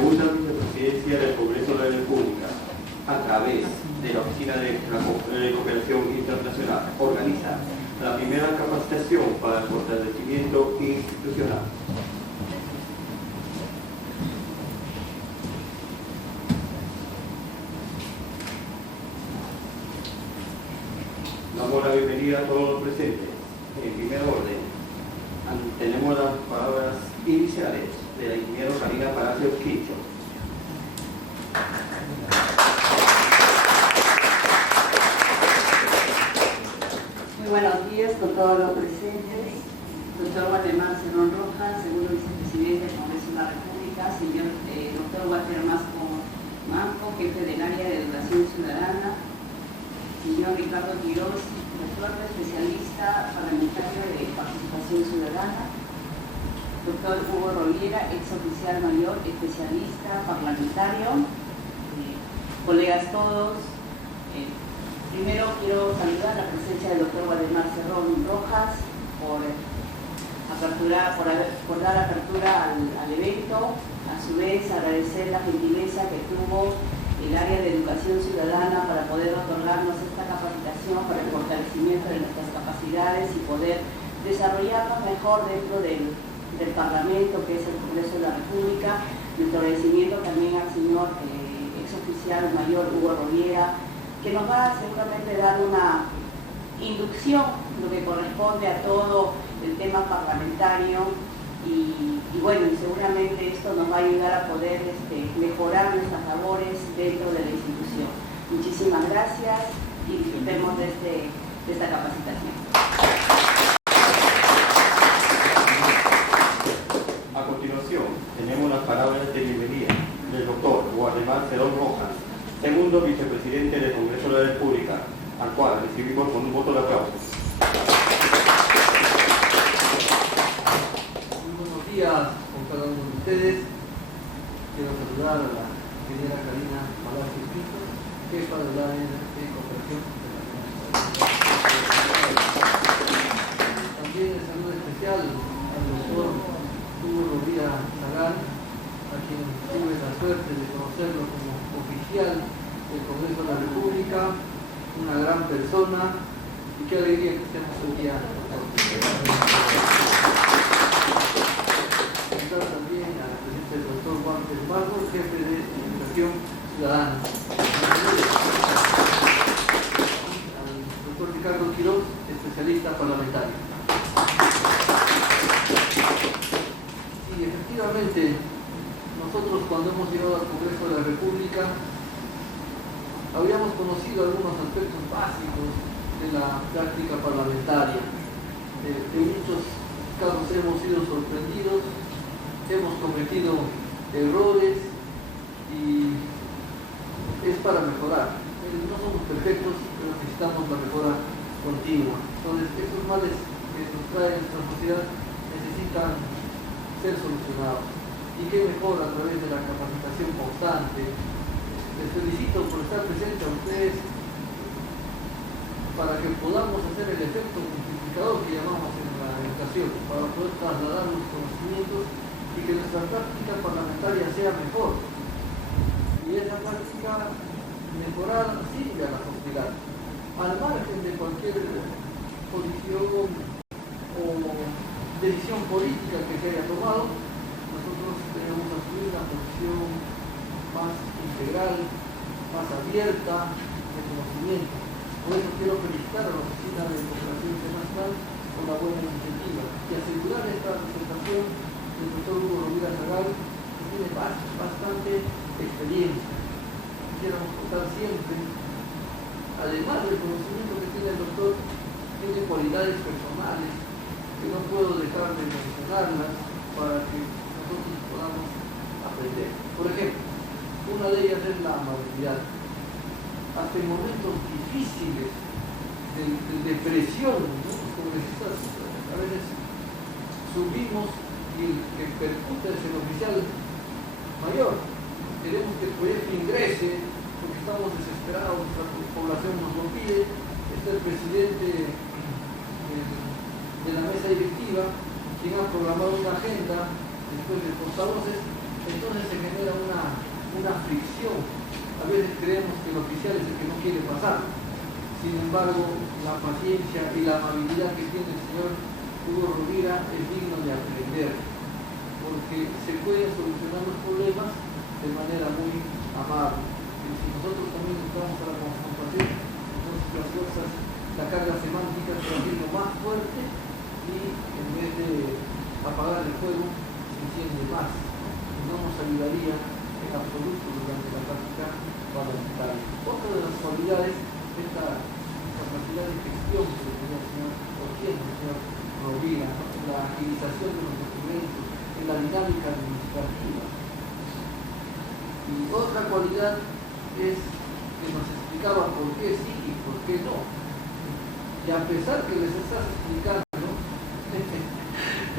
segunda vicepresidencia del Congreso de la República, a través de la Oficina de Cooperación Internacional, organiza la primera capacitación para el fortalecimiento institucional. Damos la bienvenida a todos los presentes. En primer orden, tenemos las palabras iniciales de la ingeniera Karina Palacios Quincho. Muy buenos días con todos los presentes. Doctor Waldemar Cerrón Rojas, segundo vicepresidente del Congreso de la República, señor doctor Walter Manco, jefe del área de educación ciudadana, señor Ricardo Quiroz, doctor especialista parlamentario de participación ciudadana, doctor Hugo Roliera, ex oficial mayor, especialista parlamentario, colegas todos. Primero quiero saludar la presencia del doctor Waldemar Cerrón Rojas por dar apertura al evento. A su vez, agradecer la gentileza que tuvo el área de educación ciudadana para poder otorgarnos esta capacitación para el fortalecimiento de nuestras capacidades y poder desarrollarnos mejor dentro del Parlamento, que es el Congreso de la República. Nuestro agradecimiento también al señor ex oficial mayor Hugo Roliera, que nos va a seguramente dar una inducción, lo que corresponde a todo el tema parlamentario, y bueno, seguramente esto nos va a ayudar a poder mejorar nuestras labores dentro de la institución. Muchísimas gracias y disfrutemos de esta capacitación. A continuación, tenemos las palabras de bienvenida del doctor Waldemar Cerrón Rojas, segundo vicepresidente del Congreso de la República, al cual recibimos con un voto de aplauso. Muy buenos días con cada uno de ustedes. Quiero saludar a la ingeniera Karina Palacios Quincho, jefa del área de cooperación internacional. También el saludo especial al doctor Hugo Roliera Zagal, a quien tuve la suerte de conocerlo como oficial del Congreso de la República, una gran persona, y qué alegría que estemos hoy día. También a la presencia del doctor Walter Manco, jefe de Educación Ciudadana. Al doctor Ricardo Quiroz, especialista parlamentario. Y efectivamente, nosotros cuando hemos llegado al Congreso de la República, habíamos conocido algunos aspectos básicos de la práctica parlamentaria. En muchos casos hemos sido sorprendidos, hemos cometido errores y es para mejorar. No somos perfectos, pero necesitamos la mejora continua. Entonces, estos males que nos trae nuestra sociedad necesitan ser solucionados. Y qué mejor a través de la capacitación constante. Les felicito por estar presentes a ustedes para que podamos hacer el efecto multiplicador que llamamos en la educación, para poder trasladar los conocimientos y que nuestra práctica parlamentaria sea mejor. Y esa práctica mejorada sirve a la sociedad. Al margen de cualquier posición o decisión política que se haya tomado, nosotros debemos asumir una posición más integral, más abierta de conocimiento. Por eso quiero felicitar a la Oficina de Cooperación Internacional por la buena iniciativa y asegurar esta presentación del doctor Hugo Roliera Zagal, que tiene bastante experiencia. Quisiéramos contar siempre, además del conocimiento que tiene el doctor, tiene cualidades personales que no puedo dejar de mencionarlas para que nosotros podamos aprender. Por ejemplo, una de ellas es la amabilidad. Hasta en momentos difíciles de depresión, ¿no? Los congresistas a veces subimos y el que percute es el oficial mayor. Queremos que el proyecto ingrese porque estamos desesperados, nuestra población nos lo pide. Está el presidente de la mesa directiva, quien ha programado una agenda después de portavoces, entonces se genera una fricción. A veces creemos que el oficial es el que no quiere pasar. Sin embargo, la paciencia y la amabilidad que tiene el señor Hugo Rovira es digno de aprender, porque se pueden solucionar los problemas de manera muy amable. Y si nosotros también entramos a la confrontación, entonces las fuerzas, la carga semántica se va haciendo más fuerte y en vez de apagar el fuego, se enciende más. Y no nos ayudaría en absoluto durante la práctica parlamentaria. Otra de las cualidades es esta capacidad de gestión que tenía el señor, o tiene el señor Rovira, ¿no? En la agilización de los documentos, en la dinámica administrativa. Y otra cualidad es que nos explicaba por qué sí y por qué no. Y a pesar que les estás explicando,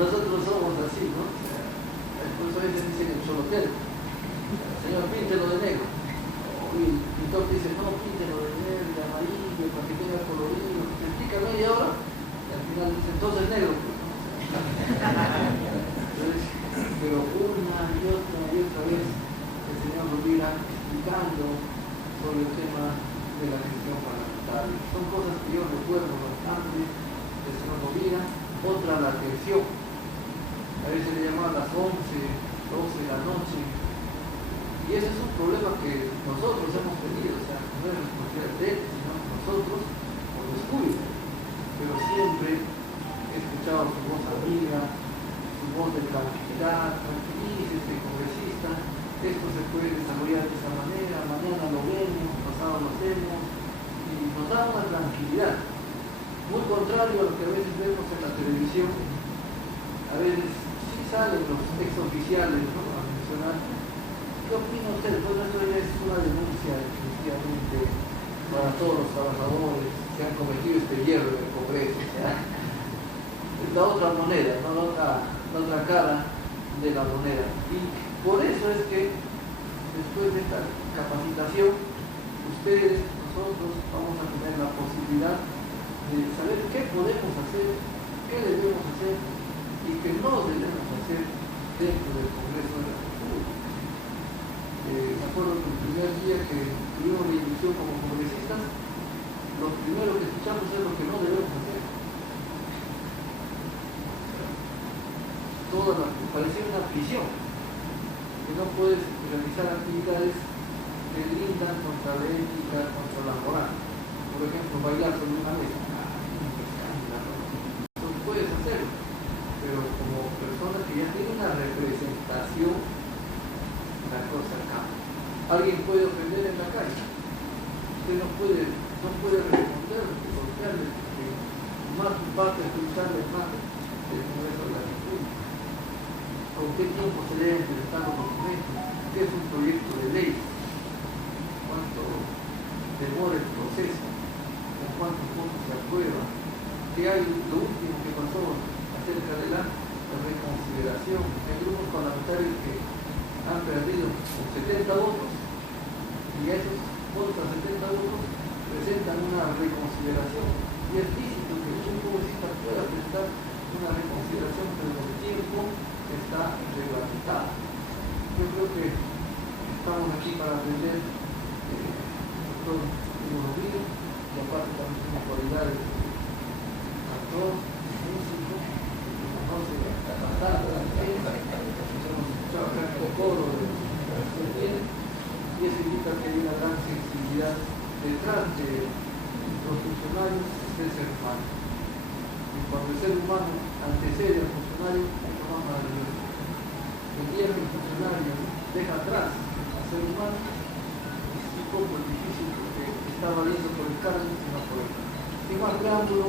nosotros somos así, ¿no? Por eso a veces dicen el cholotero, señor, píntelo de negro. Y el pintor dice, no, píntelo de negro, de amarillo, para que tenga colorido. Te explica media hora y al final dice, entonces negro. Entonces, pero una y otra vez el señor Rovira explicando sobre el tema de la gestión parlamentaria. Son cosas que yo recuerdo bastante del señor Rovira. Otra, la atención. A veces le llamaban a las 11, 12 de la noche. Y ese es un problema que nosotros hemos tenido, o sea, no es responsabilidad de él, sino nosotros por descuido. Pero siempre he escuchado su voz amiga, su voz de tranquilidad, tranquilícese, congresista, esto se puede desarrollar de esa manera, mañana lo vemos, pasado lo hacemos, y nos da una tranquilidad. Muy contrario a lo que a veces vemos en la televisión, a veces sí salen los exoficiales, ¿no?, a mencionar. ¿Qué opina usted? Pues esto es una denuncia definitivamente para todos los trabajadores que han cometido este hierro en el Congreso. O sea, es la otra moneda, no la otra cara de la moneda. Y por eso es que después de esta capacitación, ustedes, nosotros vamos a tener la posibilidad de saber qué podemos hacer, qué debemos hacer y qué no debemos hacer dentro del Congreso de la República. Me acuerdo que el primer día que tuvimos la inducción como congresistas, lo primero que escuchamos es lo que no debemos hacer. Parecía una prisión, que no puedes realizar actividades que lindan contra la ética, contra la moral. Por ejemplo, bailar sobre una mesa. No puedes hacerlo, pero como persona que ya tiene una representación, la cosa cambia. Alguien puede ofender en la calle, usted no puede responder, golpearle, porque más tu parte es usar la imagen del Congreso de la República. ¿Con qué tiempo se deben presentar los documentos? ¿Qué es un proyecto de ley? ¿Cuánto demora el proceso? ¿Con cuántos votos se aprueba? ¿Qué hay? Lo último que pasó acerca de la reconsideración. Hay grupos parlamentarios que han perdido con 70 votos y a esos votos, a 70 votos, presentan una reconsideración. Y es lícito que un congresista pueda presentar una reconsideración, pero el tiempo está reglamentado. Yo creo que estamos aquí para aprender doctor Hugo Rovira, y aparte también tiene cualidades de actor, músico, que conoce bastante la prensa, hemos escuchado acá el coro de y eso indica que hay una gran sensibilidad detrás de los funcionarios del ser humano. Y cuando el ser humano antecede al funcionario, hay que más maravilloso. El día que el funcionario deja atrás al ser humano, es un poco difícil porque está valiendo por el cargo y no por el cargo. Sin más preámbulo,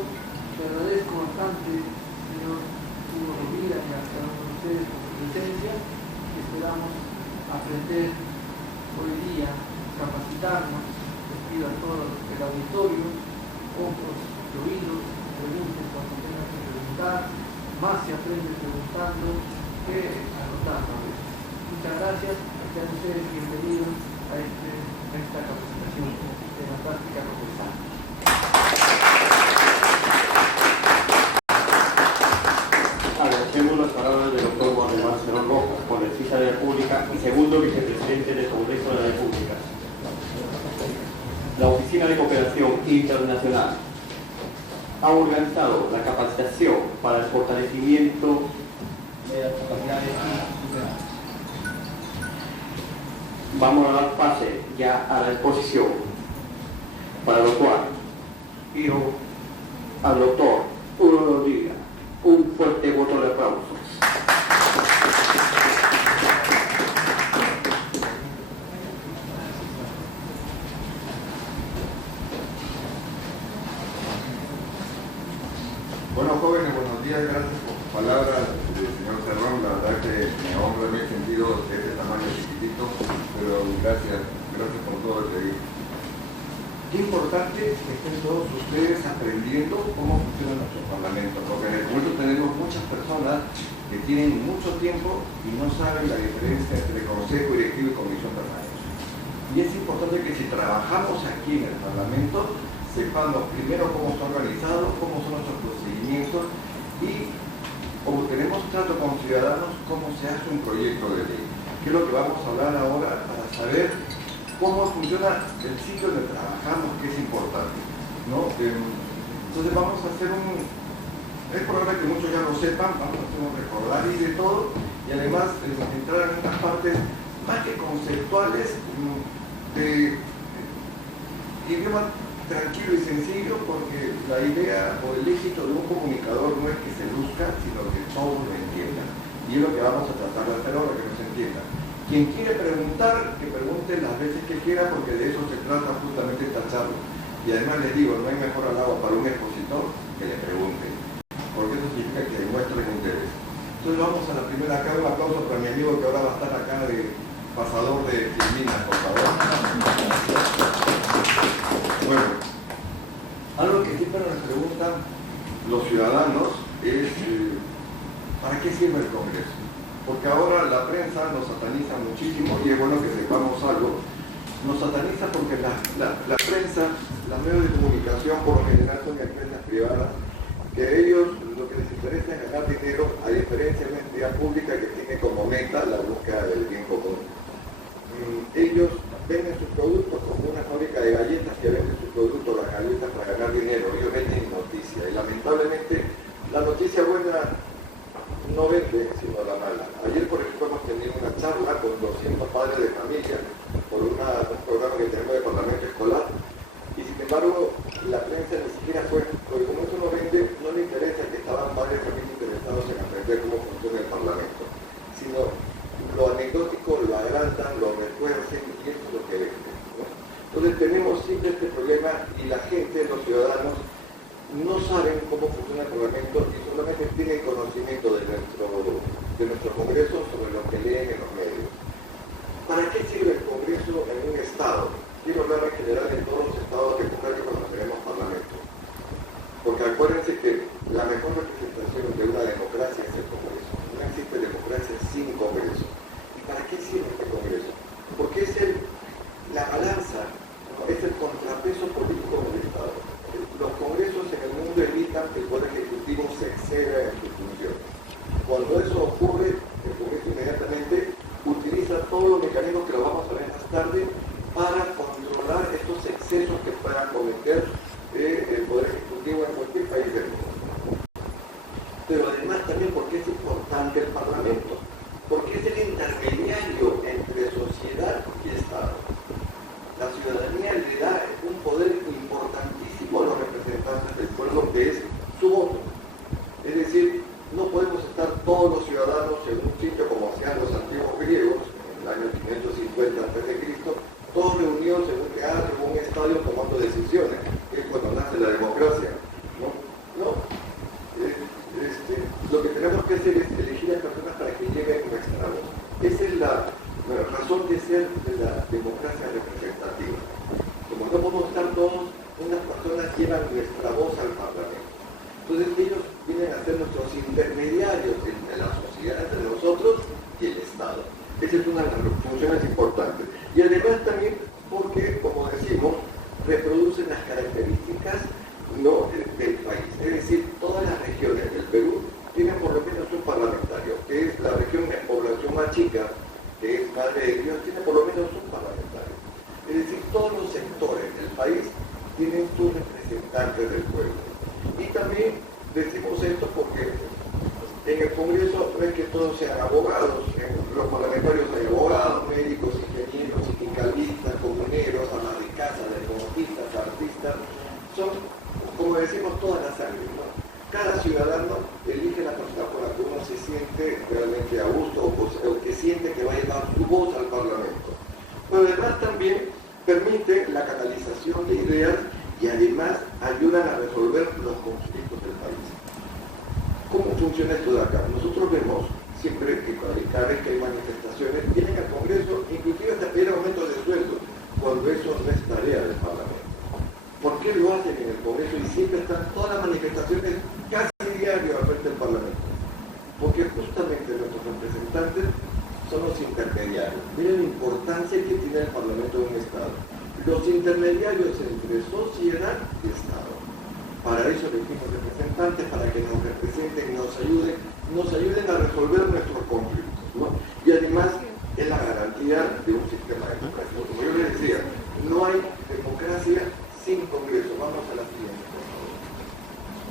te agradezco bastante, señor Hugo Rovira, y a cada uno de ustedes por su presencia. Esperamos aprender hoy día, capacitarnos. Les pido a todo el auditorio, ojos, oídos, pregunten cuando tengan que preguntar. Más se aprende preguntando que anotando a veces. Muchas gracias, sean ustedes bienvenidos a esta capacitación de la práctica procesal. Agradecemos las palabras del doctor Juan Marcelo Rojas, congresista de la República y segundo vicepresidente del Congreso de la República. La Oficina de Cooperación Internacional ha organizado la capacitación para el fortalecimiento de las capacidades institucionales. Vamos a dar pase ya a la exposición, para lo cual pido al doctor Hugo Rodríguez un fuerte voto de aplausos. Bueno, jóvenes, buenos días, gracias por sus palabras, señor Cerrón. La verdad que me honra, me he sentido de este tamaño chiquitito, pero gracias por todo lo que digo. Qué importante que estén todos ustedes aprendiendo cómo funciona nuestro Parlamento, porque en el Congreso tenemos muchas personas que tienen mucho tiempo y no saben la diferencia entre Consejo Directivo y Comisión Permanente. Y es importante que si trabajamos aquí en el Parlamento, sepamos primero cómo está organizado, cómo son nuestros procedimientos y, como tenemos trato con ciudadanos, cómo se hace un proyecto de ley. Que es lo que vamos a hablar ahora para saber cómo funciona el sitio donde trabajamos, que es importante, ¿no? Entonces vamos a hacer es probable que muchos ya lo sepan, vamos a hacer un recordar y de todo, y además entrar en unas partes más que conceptuales, de idioma tranquilo y sencillo, porque la idea o el éxito de un comunicador no es que se luzca, sino que todos lo entiendan. Y es lo que vamos a tratar de hacer ahora, que nos entiendan. Quien quiere preguntar, que pregunte las veces que quiera, porque de eso se trata justamente esta charla. Y además les digo, no hay mejor halago para un expositor que le pregunte, porque eso significa que demuestre interés. Entonces vamos a la primera acá, un aplauso para mi amigo que ahora va a estar acá de pasador de Filminas, por favor. Bueno, algo que siempre nos preguntan los ciudadanos es ¿para qué sirve el Congreso? Porque ahora la prensa nos sataniza muchísimo y es bueno que sepamos algo. Nos sataniza porque la prensa, los medios de comunicación por lo general son empresas privadas, que ellos lo que les interesa es ganar dinero, a diferencia de una entidad pública que tiene como meta la búsqueda del bien común. Ellos venden sus productos como una fábrica de galletas que vende sus productos, las galletas, para ganar dinero. Ellos venden noticia y lamentablemente la noticia buena no vende sino la mala. Ayer, por ejemplo, hemos tenido una charla con 200 padres de familia por un programa que tenemos de Parlamento Escolar, y sin embargo la prensa ni siquiera fue, porque como eso no vende, no le interesa que estaban padres de familia interesados en aprender cómo funciona el Parlamento, sino lo anecdótico lo agrandan, lo refuerzan y eso es lo que vende, ¿no? Entonces tenemos siempre este problema y la gente, los ciudadanos, no saben cómo funciona el Parlamento y solamente tienen conocimiento de nuestro Congreso sobre lo que leen en los medios. ¿Para qué sirve el Congreso en un Estado? Quiero hablar en general en todos los estados democráticos cuando tenemos Parlamento. Porque acuérdense que la mejor representación de una democracia es el Congreso. No existe democracia sin Congreso. ¿Y para qué sirve este Congreso? Porque es la balanza, ¿no? Es el contrapeso político del Estado. Los congresos en el mundo evitan que el Poder Ejecutivo se exceda en sus funciones. Cuando eso ocurre, el Congreso inmediatamente utiliza todos los mecanismos que lo vamos a ver más tarde para controlar estos excesos que puedan cometer el Poder Ejecutivo en cualquier país del mundo. Pero además también porque es importante el Parlamento, porque es el intermediario entre sociedad y Estado. La ciudadanía le da un poder importantísimo a los representantes del pueblo, que es su voto. Es decir, no podemos estar todos los ciudadanos en un sitio como hacían los antiguos griegos, en el año 550 a.C., todos reunidos en un teatro, en un estadio, tomando decisiones, que es cuando nace la democracia. No. Lo que tenemos que hacer es elegir a personas para que lleven nuestra voz. Esa es la razón de ser de la democracia representativa. Como no podemos estar todos, unas personas llevan nuestra voz al Parlamento. Entonces ellos vienen a ser nuestros intermediarios entre la sociedad, entre nosotros y el Estado. Esa es una de las funciones importantes. Y además también porque, como decimos, reproducen las características del país. Es decir, todas las regiones del Perú tienen por lo menos un parlamentario, que es la región de población más chica, que es más de esto porque en el Congreso no es que todos sean abogados, los parlamentarios hay abogados, médicos, ingenieros, sindicalistas, comuneros, amas de casa, deportistas, artistas, son, como decimos, todas las sangres, ¿no? Cada ciudadano elige la persona por la que uno se siente realmente a gusto o que siente que va a llevar su voz al Parlamento. Pero además también permite la canalización de ideas y además ayudan a resolver los conflictos del país. ¿Cómo funciona esto de acá? Nosotros vemos siempre que cada vez que hay manifestaciones vienen al Congreso, inclusive hasta pedir aumentos de sueldo, cuando eso no es tarea del Parlamento. ¿Por qué lo hacen en el Congreso y siempre están todas las manifestaciones casi diario al frente del Parlamento? Porque justamente nuestros representantes son los intermediarios. Miren la importancia que tiene el Parlamento en un Estado. Los intermediarios entre sociedad y Estado. Para eso elegimos representantes, para que nos representen, nos ayuden a resolver nuestros conflictos, ¿no? Y además es la garantía de un sistema democrático. Como yo les decía, no hay democracia sin Congreso. Vamos a la siguiente, por favor.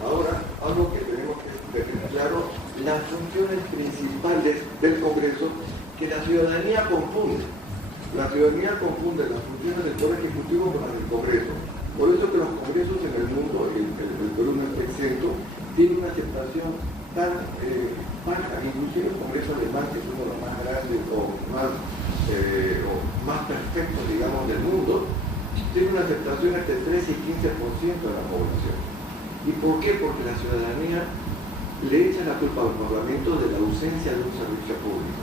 Ahora, algo que tenemos que tener claro, las funciones principales del Congreso que la ciudadanía confunde. La ciudadanía confunde las funciones del Poder Ejecutivo con las del Congreso. Por eso que los congresos en el mundo, el Perú no está exento, tiene una aceptación tan baja, inclusive el Congreso alemán, que es uno de los más grandes o más perfectos, digamos, del mundo, tiene una aceptación entre 13 y 15% de la población. ¿Y por qué? Porque la ciudadanía le echa la culpa al Parlamento de la ausencia de un servicio público,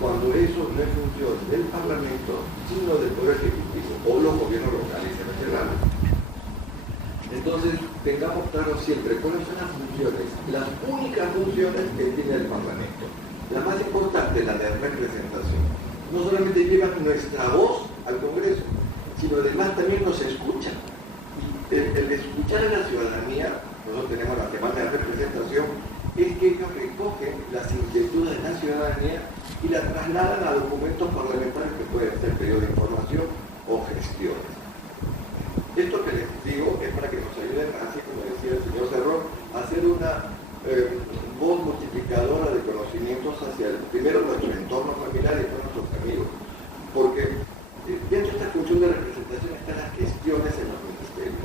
cuando eso no es función del Parlamento, sino del Poder Ejecutivo o los gobiernos locales y regionales. Entonces, tengamos claro siempre cuáles son las funciones, las únicas funciones que tiene el Parlamento. La más importante, la de representación. No solamente lleva nuestra voz al Congreso, sino además también nos escuchan. Y el escuchar a la ciudadanía, nosotros tenemos la semana de representación, es que ellos recogen las inquietudes de la ciudadanía y la trasladan a documentos parlamentarios que pueden ser pedidos de información o gestiones. Esto que les digo es para que nos ayuden, así como decía el señor Cerrón, a hacer una voz multiplicadora de conocimientos hacia primero nuestro entorno familiar y después nuestros amigos. Porque dentro de esta función de representación están las gestiones en los ministerios.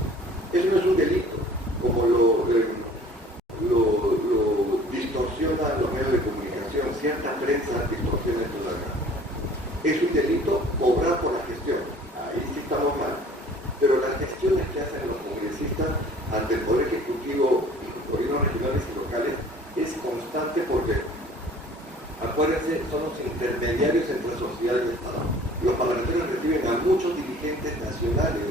Eso no es un delito, como lo distorsionan los medios de comunicación, cierta prensa distorsiona esto de acá. Es un delito cobrar por la gestión, ahí sí estamos mal, pero las gestiones que hacen los congresistas ante el Poder Ejecutivo, gobiernos regionales y locales, es constante porque, acuérdense, son los intermediarios entre sociedad y Estado. Los parlamentarios reciben a muchos dirigentes nacionales,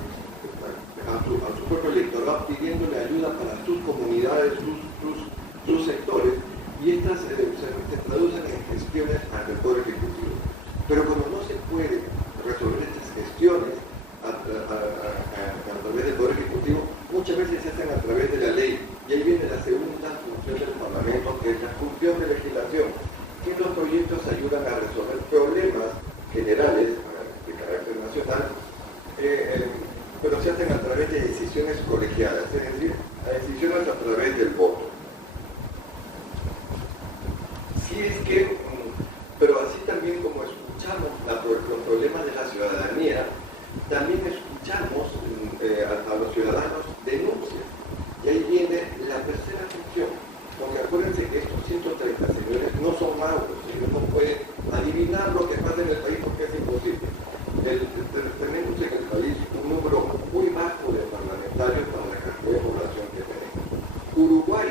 a su propio electorado, pidiéndole ayuda para sus comunidades, sus sectores, y estas se traducen en gestiones ante el Poder Ejecutivo. Pero cuando no se puede resolver estas gestiones a través del Poder Ejecutivo, muchas veces se hacen a través de la ley, y ahí viene la segunda función del Parlamento, que es la función de legislación, que los proyectos ayudan a resolver problemas generales de carácter nacional, pero se hacen a través de decisiones colegiadas, es decir, decisiones a través del voto. Si es que, pero así también como escuchamos los problemas de la ciudadanía, también escuchamos a los ciudadanos denuncias. Y ahí viene la tercera función, porque acuérdense que estos 130 señores no son magos, ellos no pueden adivinar lo que pasa en el país porque es imposible. Tenemos en el país un número muy bajo de parlamentarios para la cantidad de población que tenemos. Uruguay,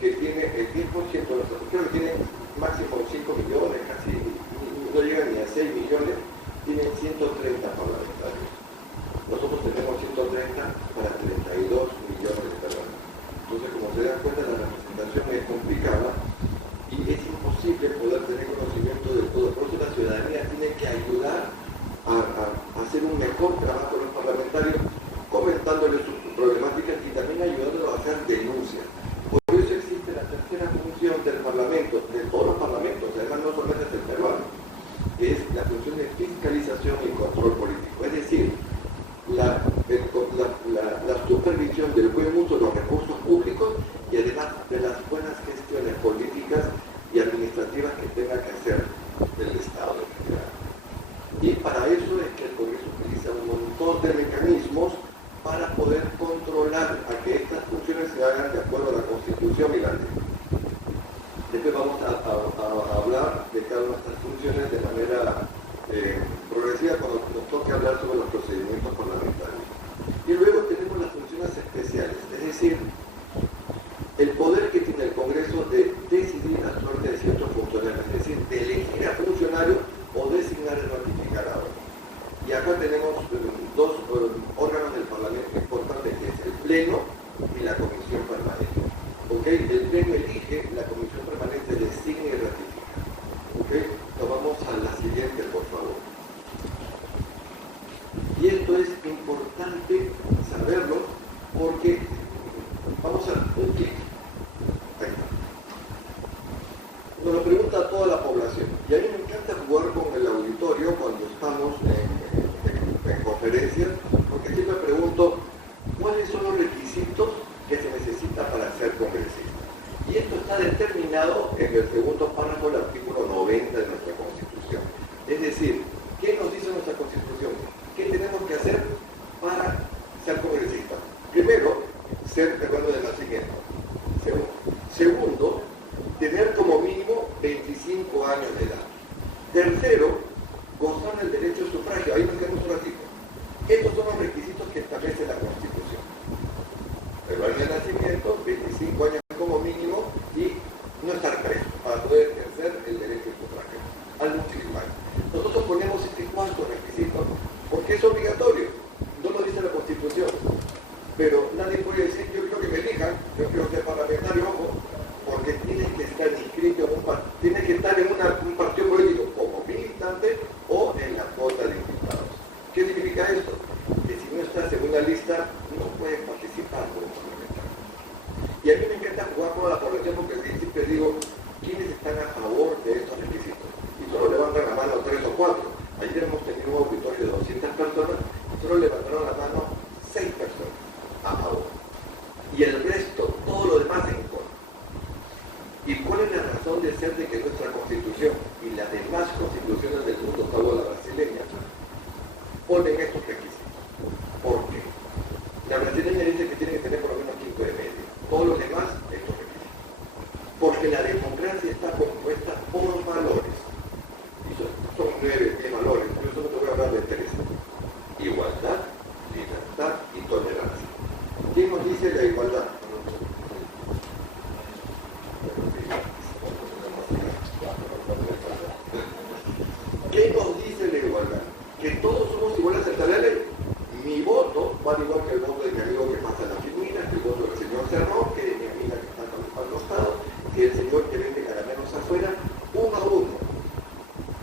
que tiene el 10% de los creo que tiene máximo 5 millones, casi no llega ni a 6 millones, tiene 130 parlamentarios. Nosotros tenemos 130 para 32 millones de personas. Entonces, como se dan cuenta, la representación es complicada y es imposible poder tener conocimiento de todo. Por eso la ciudadanía tiene que ayudar a hacer un mejor trabajo a los parlamentarios, comentándoles sus problemáticas y también ayudándolos a hacer denuncias. Por eso existe la tercera función del Parlamento, de todos los parlamentos, además no solamente del peruano, que es la función de fiscalización y control político. Es decir, la supervisión del buen uso de los recursos públicos y además de las buenas gestiones políticas y administrativas que tenga que hacer el Estado en general. Y para eso es que el Congreso utiliza un montón de mecanismos para poder controlar a que estas funciones se hagan de acuerdo a la Constitución y la ley. Después vamos a hablar de cada una de estas funciones de manera progresiva cuando nos toque hablar sobre los procedimientos parlamentarios. Y luego tenemos las funciones especiales, es decir, el poder que tiene el Congreso de decidir la suerte de ciertos funcionarios, es decir, de elegir a funcionarios o designar y ratificar a otros. Y acá tenemos dos órganos del Parlamento importantes, que es el Pleno y la Comisión Permanente. ¿Okay? El Pleno elige, la Comisión Permanente designa y ratifica. ¿Okay? Nos vamos a la siguiente, por favor. Y esto es importante saberlo porque vamos a un clic. Ahí está. Nos lo pregunta toda la población. Y a mí me encanta jugar con el auditorio cuando estamos en conferencias, porque siempre pregunto cuáles son los requisitos que se necesitan para ser congresista. Y esto está determinado en el segundo párrafo del artículo 90 de nuestra Constitución. Es decir, ¿qué nos dice nuestra Constitución? ¿Qué tenemos que hacer para ser congresista? Primero, ser peruano de nacimiento. Segundo, tener como mínimo 25 años de edad. Tercero, gozar del derecho de sufragio. Ahí nos quedamos un ratito. Estos son los requisitos que establece la Constitución. Peruano de nacimiento, 25 años como mínimo y no estar preso para poder ejercer el derecho de sufragio. Algo muchísimo. Nosotros ponemos este cuarto requisito porque es obligatorio. No lo dice la Constitución. Pero nadie puede decir, yo quiero que me elijan, yo quiero ser parlamentario, ojo, porque tienes que estar inscrito en tienes que estar en un partido político como militante o en la cuota de diputados. ¿Qué significa esto? Que si no estás en una lista, no puedes participar como parlamentario. Y a mí me encanta jugar con la población porque siempre digo, ¿quiénes están a favor de estos requisitos? Y solo levantan la mano 3 o 4. Ayer hemos tenido un auditorio de 200 personas y solo levantaron la mano 6 personas a favor. Y el resto, todo lo demás en contra. ¿Y cuál es la razón de ser de que nuestra Constitución y las demás constituciones del mundo, salvo la brasileña, ponen estos requisitos? ¿Por qué? La brasileña dice que tiene que tener por lo menos 5 de media. Todos los demás, estos requisitos. Porque la democracia está compuesta por valores. Y son 9 valores. Yo solo te voy a hablar de 3. Igualdad, libertad y tolerancia. ¿Quién nos dice la igualdad? ¿Qué nos dice la igualdad? Que todos somos iguales ante la ley. Mi voto vale igual que el voto de mi amigo que pasa en la esquina, que el voto del señor Cerrón, que de mi amiga que está al costado, que el señor que vende caramelos afuera, 1 a 1.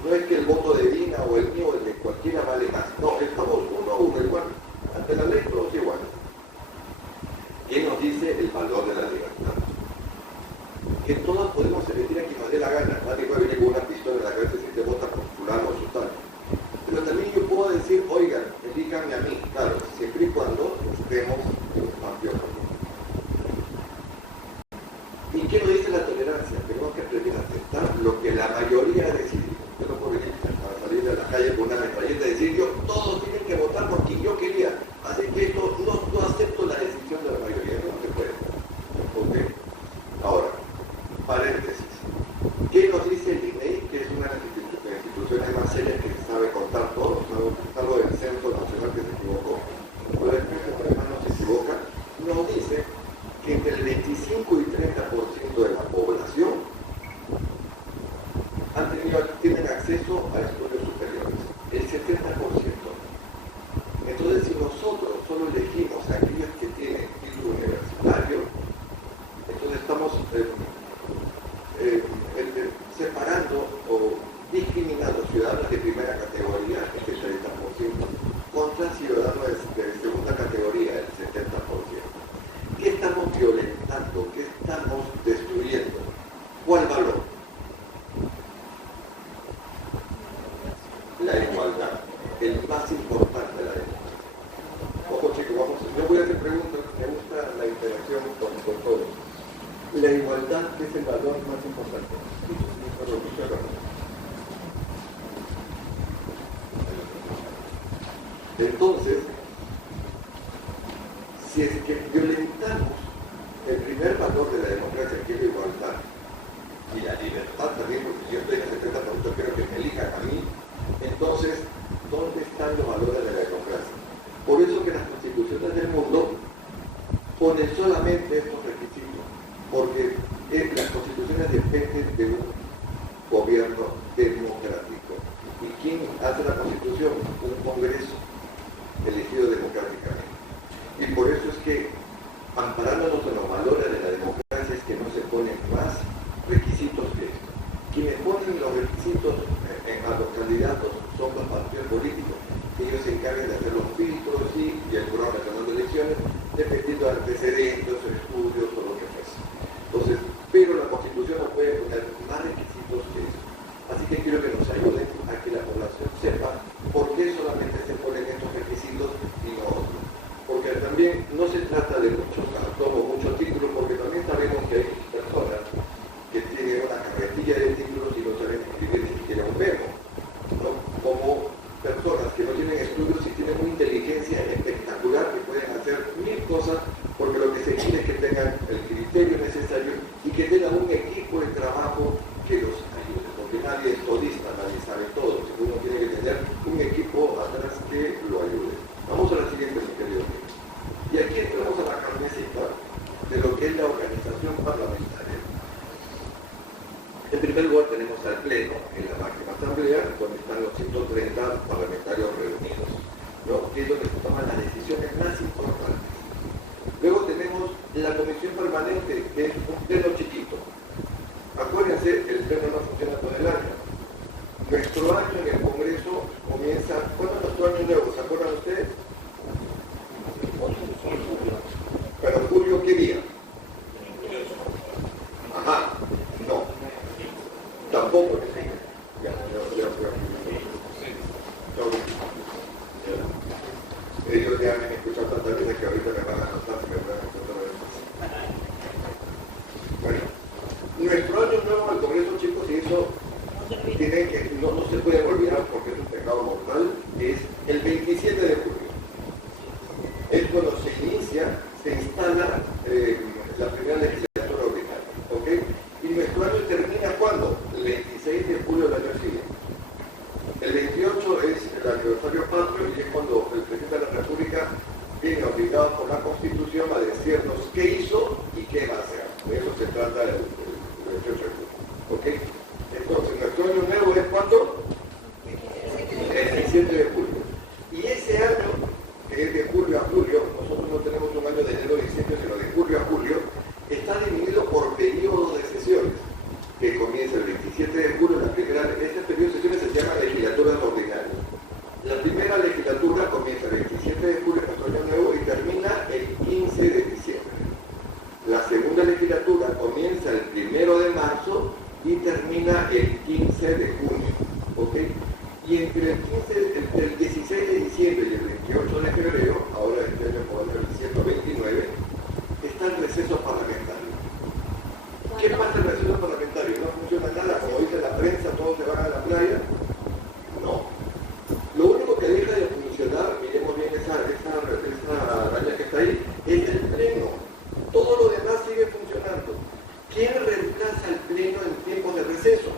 No es que el voto de Dina o el mío o el de cualquiera vale más. No, estamos 1 a 1 igual. Ante la ley todos iguales. ¿Qué nos dice el valor de la libertad? Que todos podemos elegir a quien nos dé la gana. Nadie puede venir con una pistola en la cabeza y te vota por fulano o sultano. Pero también yo puedo decir, oigan, elíjanme a mí. Claro, siempre y cuando estemos en un partido político. ¿Y qué nos dice la tolerancia? Tenemos que aprender a aceptar lo que la mayoría ha decidido. Yo no puedo venir a salir de la calle con una metralleta y decir, todos tienen que votar por quien yo quería. Así que esto no acepto la decisión de la mayoría, no se puede. ¿Okay? Ahora, paréntesis. ¿Qué nos dice el INEI, que es una de las instituciones más serias que sabe contar todo? Algo del Centro Nacional que se equivocó, o la empresa que además no se equivoca, nos dice que entre el 25 y 30% de la población tienen acceso a estudios superiores. El 70%. Entonces, si nosotros solo elegimos a aquellos que tienen título universitario, entonces estamos separando o discriminando ciudadanos de primera categoría, el 30%, contra ciudadanos de segunda categoría, el 70%. ¿Qué estamos violentando? ¿Qué estamos destruyendo? ¿Cuál valor? La igualdad, el más importante de la igualdad. Ojo chicos, yo voy a hacer preguntas, me gusta la interacción con todos. La igualdad que es el valor más importante. Entonces, si es que violentamos el primer valor de la democracia, que es la igualdad, y la libertad también, porque si yo estoy en el 70%, quiero que me elijan a mí, entonces, ¿dónde están los valores de la democracia? Por eso que las constituciones del mundo ponen solamente estos requisitos, porque las constituciones dependen de un gobierno democrático. ¿Y quién hace la constitución? Un congreso elegido democráticamente. Y por eso es que, amparándonos en los valores de la democracia, es que no se ponen más requisitos que esto. Quienes ponen los requisitos a los candidatos son los partidos políticos. Ellos se encargan de hacer los filtros y el Jurado Nacional de Elecciones, dependiendo de antecedentes, estudios o lo que fuese. Entonces, pero la Constitución no puede poner más requisitos que eso. Así que quiero que nos ayuden a que la población sepa por qué solamente se ponen estos requisitos y no otros. Porque también no se trata de muchos cartón o muchos títulos, porque también sabemos que hay personas que tienen una carretilla de títulos y no saben escribir ni siquiera un verbo, ¿no? Como personas que no tienen estudios y tienen una inteligencia espectacular, que pueden hacer mil cosas, porque lo que se quiere es que tengan el criterio necesario y que tengan un equipo de trabajo que los ayude, porque nadie es todista, nadie sabe todo, uno tiene que tener un equipo atrás que lo ayude. Vamos a la siguiente, mi querido. Y aquí entramos a la carnecita de lo que es la organización parlamentaria. En primer lugar tenemos al Pleno, en la máxima asamblea, donde están los 130 parlamentarios reunidos, ¿no? Que es donde se toman las decisiones más importantes. Luego tenemos la comisión permanente, que es un pleno chiquito. Acuérdense, el pleno no funciona todo el año. Nuestro año en el Congreso comienza, ¿cuándo es nuestro año nuevo? ¿Se acuerdan ustedes? Pero julio, ¿qué día? Ajá, no. Tampoco. Ellos ya me han escuchado tantas veces que ahorita me van a notar si me van a escuchar. Bueno, nuestro año nuevo, el Congreso, chicos, y eso tienen que, no se puede olvidar porque es un pecado mortal, es el 27 de julio. Es cuando se inicia, se instala la primera legislatura ordinaria, ¿ok? Y nuestro año termina ¿cuándo? El 26 de julio del año siguiente. El 28 es el aniversario patrio y es cuando el presidente de la República viene obligado por la Constitución a decirnos qué hizo y qué va a hacer. De eso se trata el 28 de julio, ¿ok? Entonces, nuestro año nuevo es ¿cuándo? El 17 de julio. Y ese año, que es de julio a julio, nosotros no tenemos un año de enero a diciembre, sino de julio a julio, está dividido por periodos de sesiones, que comienza el 27 de julio, este periodo de sesiones se llama legislaturas ordinarias. La primera legislatura comienza el 27 de julio, nuestro año nuevo, y termina el 15 de diciembre. La segunda legislatura comienza el 1 de marzo y termina el 15 de junio, ¿ok? Y entre el 16 de diciembre y el 28 de febrero, ahora este año por el 129, está el receso parlamentario. ¿Qué pasa en el receso parlamentario? ¿No funciona nada? Como dice la prensa, todos se van a la playa. No. Lo único que deja de funcionar, miremos bien esa raya que está ahí, es el pleno. Todo lo demás sigue funcionando. ¿Quién reemplaza el pleno en tiempos de receso?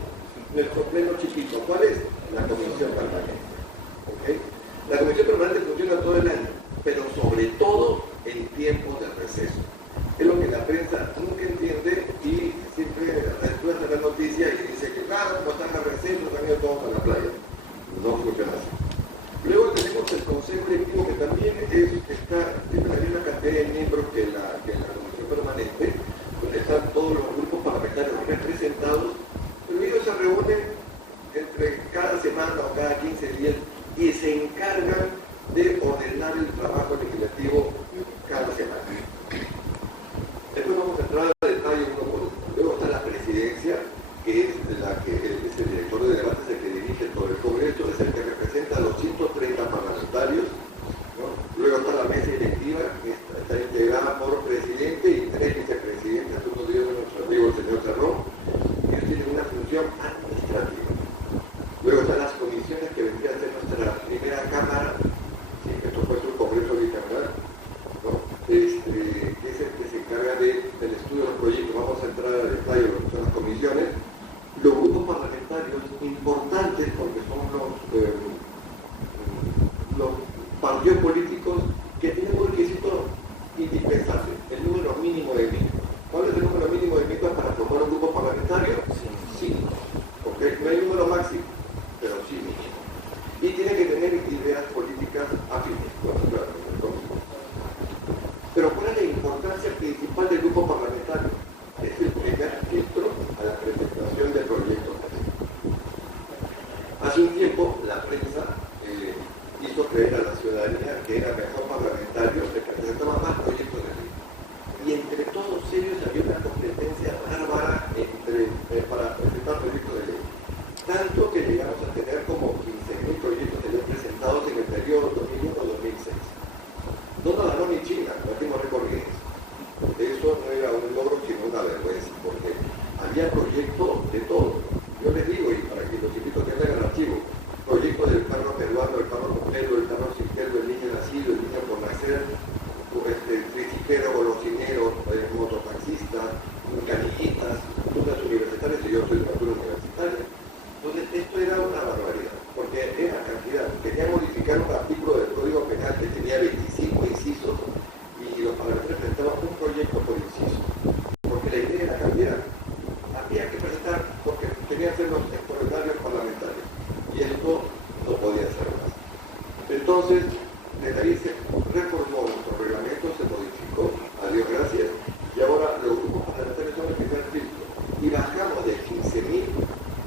Nuestro pleno chiquito. ¿Cuál es? La comisión permanente. ¿Okay? La comisión permanente funciona todo el año, pero sobre todo en tiempos de receso. Es lo que la prensa nunca entiende y siempre después de la noticia y dice que claro, como están en receso, están ido todos a la playa. No funciona así. Luego tenemos el Consejo Directivo, que también tiene la misma cantidad de miembros que la comisión permanente, donde están todos los grupos parlamentarios representados, pero ellos se reúnen entre cada semana o cada 15 días y se encargan de ordenar el trabajo legislativo cada semana. Después vamos a entrar al detalle uno por uno. Luego está la presidencia, que es el director de debates, el que dirige todo el Congreso, es el que representa a los 130 parlamentarios, ¿no? Luego está la mesa directiva, que está integrada por presidente y 3 vicepresidentes, uno de ellos es nuestro amigo el señor cerró, ellos tienen una función administrativa. Luego están las comisiones que vendría a ser nuestra primera cámara, si esto fue un congreso bicameral, ¿no? Que es el que se encarga del estudio de los proyectos. Vamos a entrar al detalle de lo que son las comisiones. Los grupos parlamentarios importantes, porque son los partidos políticos que tienen un requisito indispensable, el número mínimo de miembros. ¿Cuál es el número mínimo de miembros para formar un grupo parlamentario? 5. ¿Okay? No hay número máximo, pero sí mínimo. Y tiene que tener ideas políticas afines. Pero ¿cuál es la importancia principal del grupo parlamentario? Es el primer filtro a la presentación del proyecto. Hace un tiempo la prensa hizo creer a la ciudadanía que era mejor parlamentario, que presentaba más proyectos de ley. Y entre todos ellos había una competencia bárbara para presentar proyectos de ley. Tanto que llegamos a tener como 15.000 proyectos de ley presentados en el periodo 2001-2006. No nos ganó ni China, batimos récord Guinness. Eso no era un logro, sino una vergüenza, porque había proyectos de todo. Yo les digo, y para que los invito a que vean el archivo, proyectos del carro peruano, el carro completo, el carro ciquero, el niño nacido, el niño por nacer, el triciquero, golosinero, mototaxista, canillitas, unas universitarias, y yo soy de universitaria. Entonces, esto era una barbaridad, porque era cantidad. Quería modificar un artículo del Código Penal que tenía 25 incisos, y los parlamentarios presentaban un proyecto por inciso, porque la idea era cambiar. Había que presentar, porque tenían que ser los extraordinarios parlamentarios, y esto no podía ser más. Entonces, desde ahí se reformó nuestro reglamento, se modificó, a Dios gracias, y ahora los grupos parlamentarios son el primer filtro, y bajamos de 15.000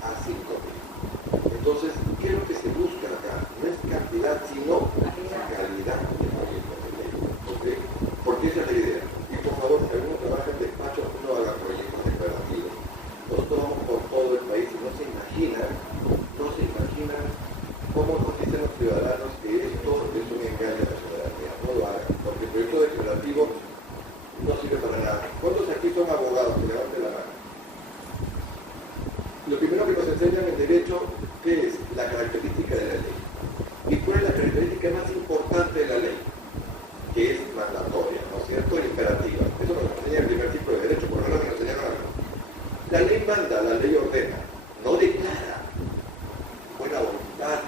a 5.000. Entonces, ¿qué es lo que se busca acá? No es cantidad, sino calidad de proyectos de ley. ¿Okay? Porque esa es la idea. Y por favor, si alguno trabaja en despacho, no haga proyectos declarativos. Nosotros vamos por todo el país y no se imaginan cómo nos dicen los ciudadanos que esto es un engaño a la ciudadanía. No lo hagan, porque el proyecto declarativo no sirve para nada. ¿Cuántos aquí son abogados? Que levanten la mano. Lo primero que nos enseñan en derecho, ¿qué es? La característica de la ley. ¿Y cuál es la característica más importante de la ley? Que es mandatoria, ¿no es cierto? Imperativa. Eso nos enseña el primer tipo de derecho, por lo menos nos enseñaron algo. La ley manda, la ley ordena, no declara. Buena voluntad,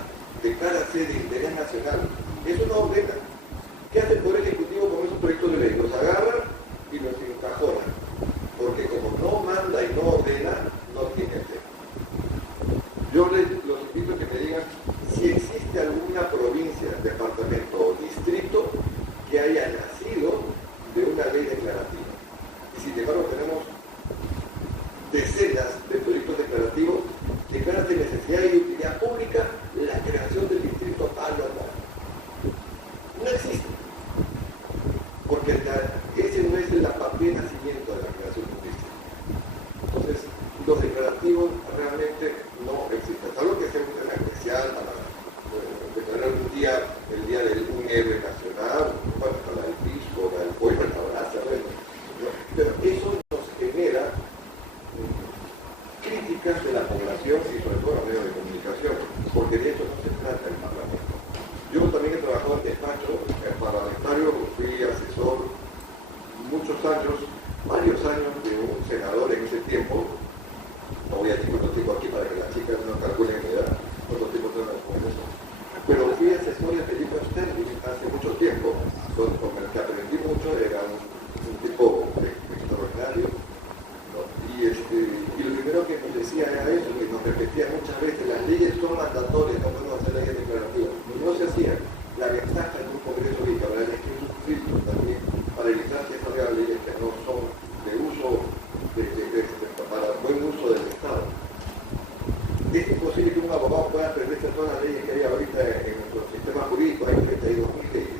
declara ser de interés nacional. Eso no ordena. ¿Qué hace el Poder Ejecutivo con esos proyectos de ley? Los agarra y los encajona. Porque como no manda y no ordena, no tiene efecto. Yo los invito a que me digan si existe alguna provincia, departamento o distrito que haya nacido de una ley declarativa. Y sin embargo tenemos decenas de proyectos declarativos que declaran de necesidad y de utilidad pública la creación del distrito tal o tal. No existe. Porque ese no es el papel de nacimiento de la creación de un distrito. Entonces, los declarativos realmente no existen. Salvo que sea un tema especial para declarar un día, el día de un héroe nacional, para el pisco, para el pueblo, la brasa, ¿no? Pero eso nos genera críticas de la población y sobre todo los medios de comunicación, porque de eso no se trata el Parlamento. Yo también he trabajado en despacho parlamentario, fui asesor muchos años, varios años de un senador en ese tiempo. No voy a decir cuánto tengo aquí para que las chicas no calculen mi edad, cuánto tiempo tengo con eso. Pero fui asesor de Felipe Sterling hace mucho tiempo, con el que aprendí mucho, era un tipo extraordinario. Y lo primero que nos decía era eso, y nos repetía muchas veces, las leyes son mandatorias, no podemos hacer leyes declarativas. No se hacía. La ventaja de un congreso bicameral es que es un filtro también para evitar que salgan leyes que no son de uso, para buen uso del Estado. Es imposible que un abogado pueda aprenderse todas las leyes que hay ahorita en nuestro sistema jurídico, hay 32.000 leyes.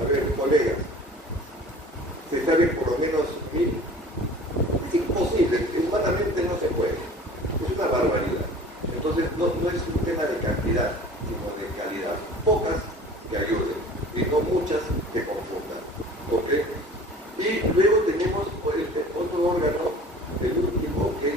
A ver, colegas, se saben por lo menos 1.000. Es imposible, humanamente no se puede. Es una barbaridad. Entonces no es un tema de cantidad, sino de calidad. Pocas que ayuden y no muchas que confundan. ¿Okay? Y luego tenemos otro órgano, el último, que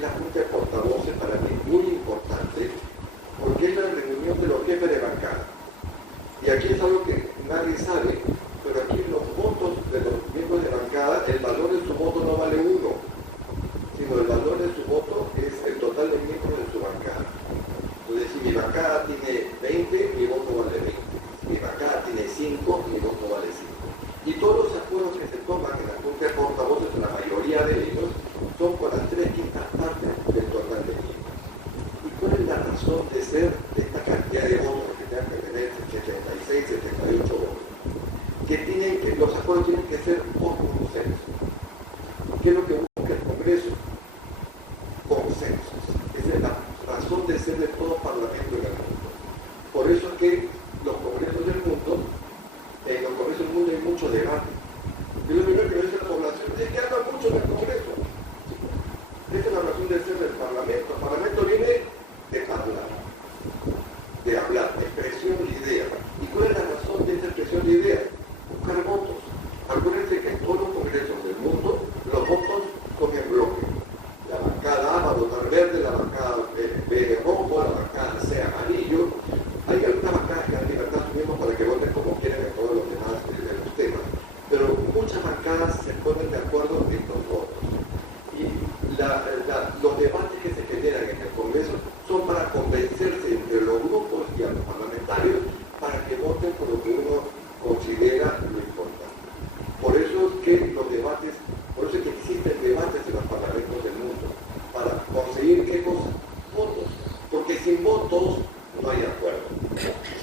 ciudad de Lima. ¿Y cuál es la razón de ser de esta cantidad de votos que tengan que tener 76, 78 votos? Los acuerdos tienen que ser por consenso. ¿Qué es lo que busca el Congreso? Consensos. Esa es la razón de ser de todo parlamento en el mundo. Por eso es que los congresos del mundo, en los congresos del mundo hay mucho debate. Y lo primero que me dice la población es que habla mucho del Congreso. Esa es la razón de ser del Parlamento. El Parlamento viene de hablar, de expresión de ideas. ¿Y cuál es la razón de esa expresión de ideas? Buscar votos. Acuérdense que en todos los congresos del mundo los votos son en bloque. La bancada A va a votar verde, la bancada B de rojo, la bancada C amarillo. Hay algunas bancadas que dan libertad mismo para que voten como quieren en todos los demás de los temas. Pero muchas bancadas se ponen de acuerdo en los votos. Y los debates que se generan en el Congreso son para convencerse entre los grupos y a los parlamentarios para que voten por lo que uno considera lo importante. Por eso es que los debates, por eso es que existen debates en los parlamentos del mundo, para conseguir ¿qué cosa? Votos. Porque sin votos no hay acuerdo.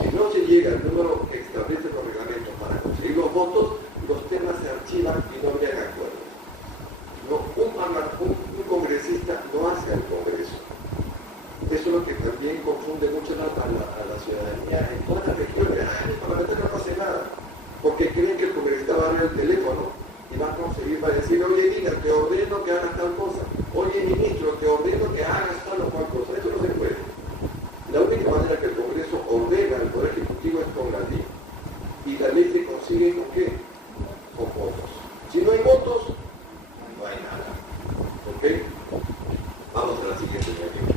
Si no se llega al número que establecen los reglamentos para conseguir los votos, los temas se archivan y no habría acuerdo. No, un congresista no hace al Congreso. Eso es lo que también confunde mucho a la ciudadanía en todas las regiones. El parlamentario no hace nada, porque creen que el congresista va a dar el teléfono y va a conseguir, va a decir, oye, Dina, te ordeno que hagas tal cosa. Oye, ministro, te ordeno que hagas tal o cual cosa. Eso no se puede. La única manera que el Congreso ordena al Poder Ejecutivo es con la ley. Y la ley se consigue con qué? Con votos. Si no hay votos, no hay nada. ¿Ok? Vamos a la siguiente reunión.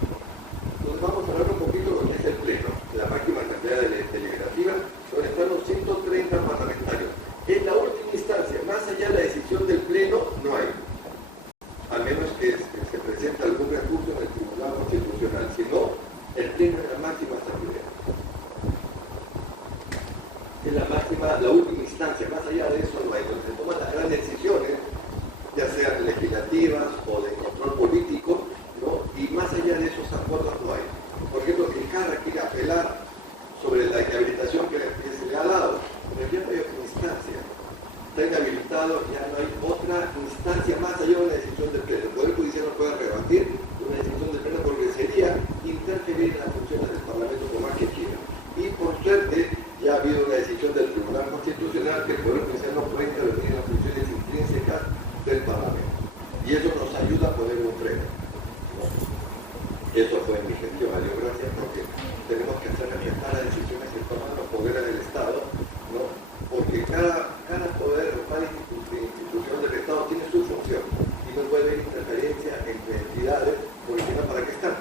Entonces vamos a hablar un poquito de lo que es el Pleno, la máxima asamblea deliberativa, donde están los 130 parlamentarios. Es la última instancia, más allá de la decisión del Pleno, no hay. Al menos que se presente algún recurso en el Tribunal Constitucional. Si no, el Pleno es la máxima asamblea. Es la última instancia, más allá de eso no hay. Donde se toman las grandes decisiones, ya sean legislativas o de control político, ¿no? Y más allá de esos acuerdos no hay. Por ejemplo, si Jara quiere apelar sobre la inhabilitación que se le ha dado, pero ya no hay otra instancia. Está inhabilitado, ya no hay otra instancia más allá de una decisión del Pleno. El Poder Judicial no puede rebatir una decisión del Pleno porque sería interferir en las funciones del Parlamento por más que quiera. Y por suerte, ya ha habido una decisión del Tribunal Constitucional que el Poder Judicial no puede intervenir en las funciones intrínsecas del Parlamento. Y eso nos ayuda a poner un freno. Eso fue mi gestión, a Dios gracias, porque tenemos que hacer respetar las decisiones que toman los poderes del Estado, ¿no? Porque cada poder, cada institución del Estado tiene su función y no puede haber interferencia entre entidades, porque si no, ¿para qué están?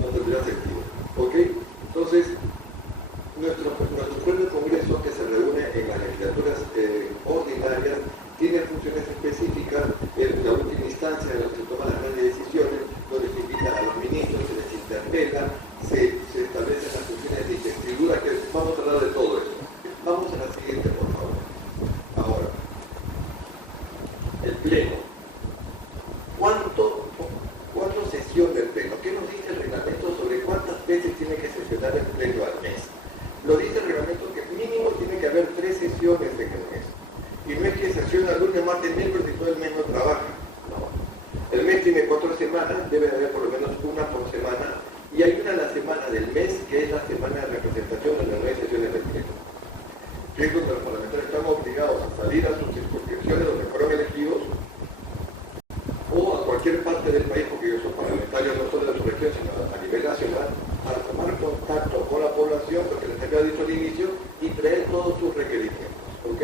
No tendría sentido. ¿Ok? Entonces, nuestro pleno Congreso, que se reúne en las legislaturas ordinarias, tiene funciones específicas en la última instancia en la que se toman las grandes decisiones, donde se invitan a los ministros, se les interpela, se establecen las funciones de investidura, que vamos a hablar de todo eso. Vamos a la siguiente, por favor. Ahora, el Pleno. ¿Cuánto sesiona el Pleno? ¿Qué nos dice el reglamento sobre cuántas veces tiene que sesionar el Pleno al mes? Lo dice el reglamento que mínimo tiene que haber 3 sesiones en el mes. Y no es que sesiona lunes, martes, miércoles y todo el mes no trabaja. No. El mes tiene 4 semanas, debe haber por lo menos una por semana. Y hay una a la semana del mes, que es la semana de representación en las 9 sesiones del Pleno. Que es donde los parlamentarios están obligados a salir a sus circunscripciones donde fueron elegidos, o a cualquier parte del país, porque ellos son parlamentarios no solo de su región, sino a nivel nacional, para tomar contacto con la población, lo que les había dicho al inicio, y traer todos sus requerimientos. ¿Ok?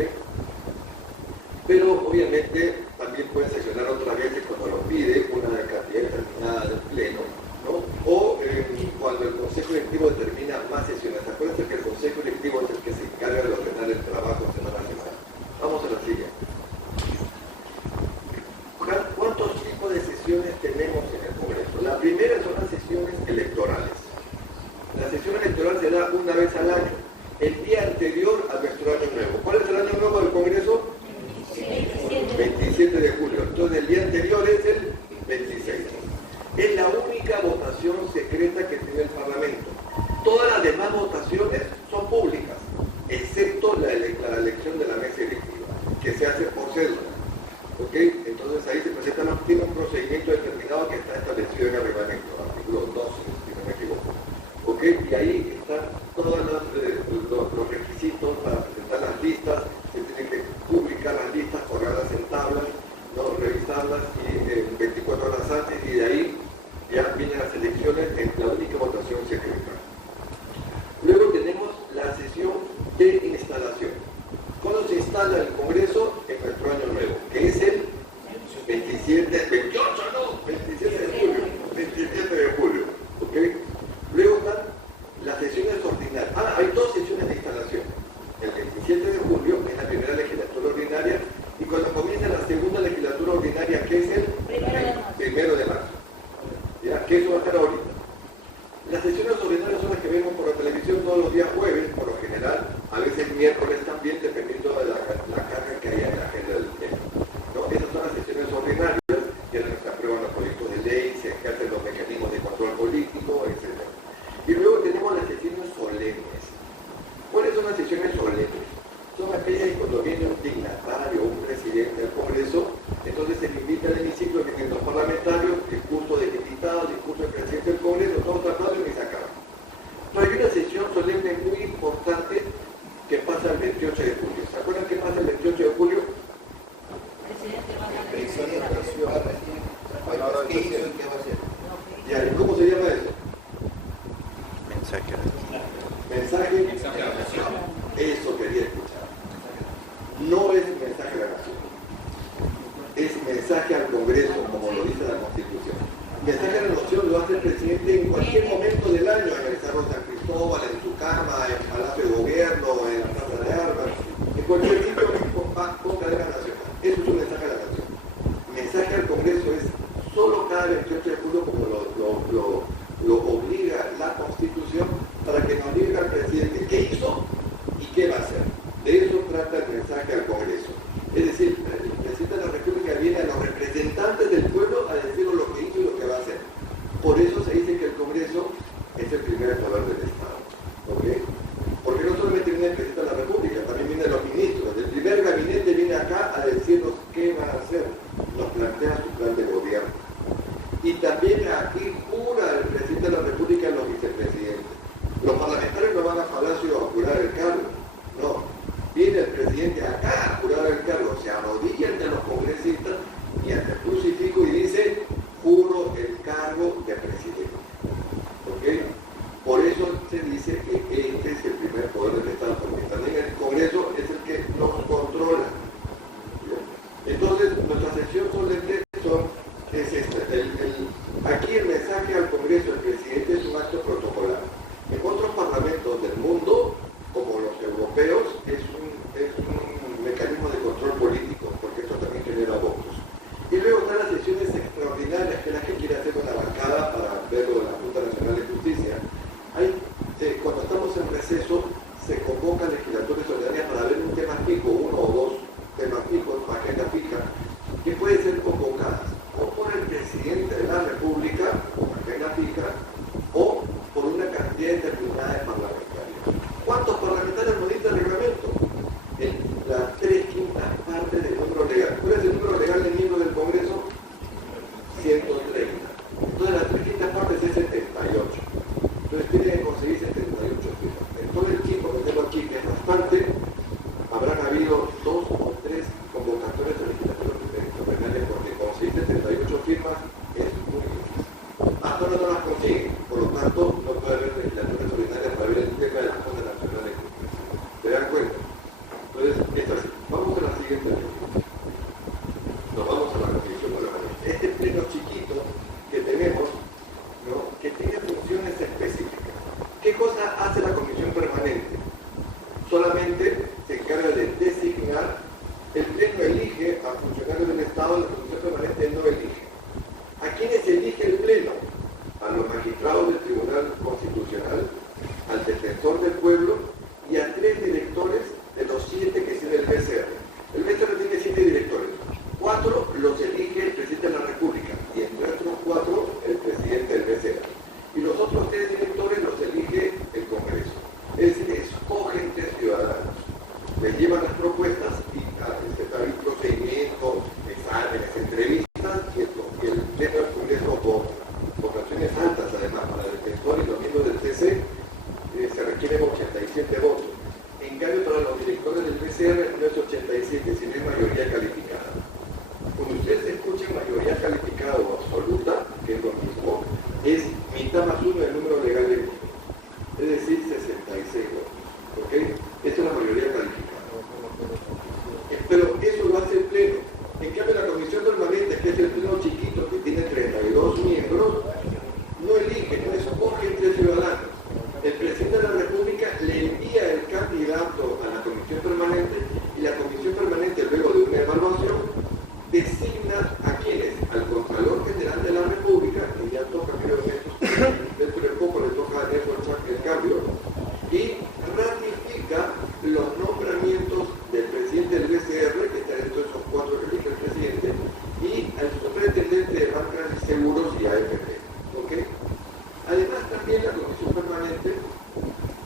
Pero obviamente también pueden sesionar otras veces cuando lo pide una cantidad determinada del Pleno, ¿no? O cuando el Consejo Directivo determina más sesiones. Acuérdense que el Consejo Directivo es el que se encarga de ordenar el trabajo semana a semana. Vamos a la siguiente. ¿Cuántos tipos de sesiones tenemos en el Congreso? La primera son las sesiones electorales. La sesión electoral se da una vez al año, el día anterior a nuestro año nuevo. ¿Cuál es el año nuevo del Congreso? 27 de julio. Entonces el día anterior es el 26. Es la única única votación secreta que tiene el Parlamento. Todas las demás votaciones son públicas, excepto la elección de la mesa directiva, que se hace por cédula. ¿Okay? Entonces ahí se presenta, tiene un procedimiento determinado que está establecido en el reglamento, artículo 12, si no me equivoco. ¿Okay? Y ahí están todos los requisitos para presentar las listas, se tienen que publicar las listas, colgarlas en tablas, ¿no? Revisarlas y 24 horas antes, y de ahí ya vienen las elecciones en la única votación secreta. Luego tenemos la sesión de instalación. ¿Cuándo se instala el Congreso? En nuestro año nuevo, que es el 27 de julio. 27 de julio. ¿Okay? Luego están las sesiones ordinarias. Hay dos sesiones de instalación. El 27 de julio es la primera legislatura ordinaria, y cuando comienza la segunda legislatura ordinaria, que es el 1 de marzo. ¿Ya? Que eso va a estar ahorita. Las sesiones ordinarias son las que vemos por la televisión todos los días jueves, por lo general, a veces miércoles también, dependiendo de la carga que haya en la agenda del tema. ¿No? Esas son las sesiones ordinarias, que se aprueban los proyectos de ley, se ejercen los mecanismos de control político, etc. Y luego tenemos las sesiones solemnes. ¿Cuáles son las sesiones solemnes? Son aquellas cuando viene un dignatario o un presidente del Congreso, entonces se le invita al hemiciclo, que tienen los parlamentarios, discurso del invitado, discurso del presidente del Congreso, todos tratados y se acaban. Pero hay una sesión solemne muy importante que pasa el 28 de julio. ¿Se acuerdan qué pasa el 28 de julio? Ya, ¿y cómo se llama eso? Mensaje. Mensaje. Eso quería escuchar. No es mensaje a la nación. Es mensaje al Congreso, como lo dice la Constitución. Mensaje a la nación lo hace el presidente en cualquier momento del año, en el Cerro San Cristóbal, en su cama, en el Palacio de Gobierno, en la Plaza de Armas, en cualquier sitio con cadena nacional. Eso es un mensaje a la nación. Mensaje al Congreso es solo cada 28 de julio, como lo obliga la Constitución, para que nos diga al presidente qué hizo y qué va a hacer. De eso trata el mensaje al Congreso. Es decir, el presidente de la República viene a los representantes del pueblo a decirles lo que hizo y lo que va a hacer. Por eso se dice que el Congreso es el primer poder del Estado. ¿Okay? Porque no solamente viene el presidente de la República, también vienen los ministros. El primer gabinete viene acá a decirnos qué van a hacer. Nos plantea su plan de gobierno. Y también aquí jura el presidente de la República y los vicepresidentes. Los parlamentarios no van a Palacio a jurar el cargo. No. Viene el presidente acá a jurar el cargo, se arrodilla ante los congresistas y ante el crucifijo y dice: juro el cargo de presidente. ¿Okay? Por eso se dice que este es el primer poder del Estado, porque también el Congreso es el que nos controla. Entonces, nuestra sesión solemne es esta. Aquí el mensaje al Congreso del presidente es un acto protocolar. En otros parlamentos del mundo, como los europeos, es un mecanismo de control político, porque esto también genera votos. Y luego están las sesiones extraordinarias, que es la que quiere hacer una bancada para verlo de la Junta Nacional de Justicia. Cuando estamos en receso, se convocan legislaturas ordinarias para ver un tema fijo, uno o dos temas fijos, agenda fija, que pueden ser convocadas o por el presidente de la República, como agenda fija, o por una cantidad determinada de parlamentarios. ¿Cuántos parlamentarios nos dice el reglamento? Las 3/5 partes del número legal. ¿Cuál es el número legal del miembro del Congreso? 130. Entonces las 3/5 partes es 78. Entonces tiene que conseguir 78 firmas. En todo el tiempo que tengo aquí, que es bastante, habrán habido 2 o 3 convocatorias de legislaturas ordinarias, porque conseguir 78 firmas es muy difícil. Hasta ahora no las consiguen, por lo tanto no puede haber legislaturas ordinarias para ver el tema de la Junta Nacional de Justicia. ¿Se dan cuenta? Entonces, esto es así. Vamos a la siguiente ley. Nos vamos a la comisión permanente. Este pleno chiquito que tenemos, ¿no?, que tiene funciones específicas. ¿Qué cosa hace la comisión permanente? Solamente se encarga de designar. El pleno elige a funcionarios del Estado, la comisión permanente no elige. ¿A quiénes elige el pleno? A los magistrados del Tribunal Constitucional, al defensor del pueblo y a 3 directores de los 7 que tiene el BCR. El BCR tiene 7 directores. 4 los elige el presidente de la República y entre otros 4 el presidente del BCR. para el director y los miembros del TC se requieren 87 votos. En cambio, para los directores del PCR no es 87, sino es mayoría calificada. Cuando ustedes escuchen mayoría calificada o absoluta, que es lo mismo, es mitad más uno del número legal de votos. Es decir, 66 votos. ¿Ok? Esta es la mayoría calificada. Pero eso lo hace el Pleno. En cambio, la Comisión Permanente, que es el Pleno chiquito, que tiene 32 miembros, no elige, no escoge entre ciudadanos. El presidente de la República le envía el candidato a la Comisión Permanente y la Comisión Permanente, luego de una evaluación, designa a quienes, al Contralor General de la República, que ya toca, creo que dentro de poco le toca a Nelson el cambio, y ratifica los nombramientos del presidente del BCR, que está dentro de esos 4 que elige el presidente, y al superintendente de bancas y seguros y AFP. ¿Ok? Además, también la Comisión Permanente,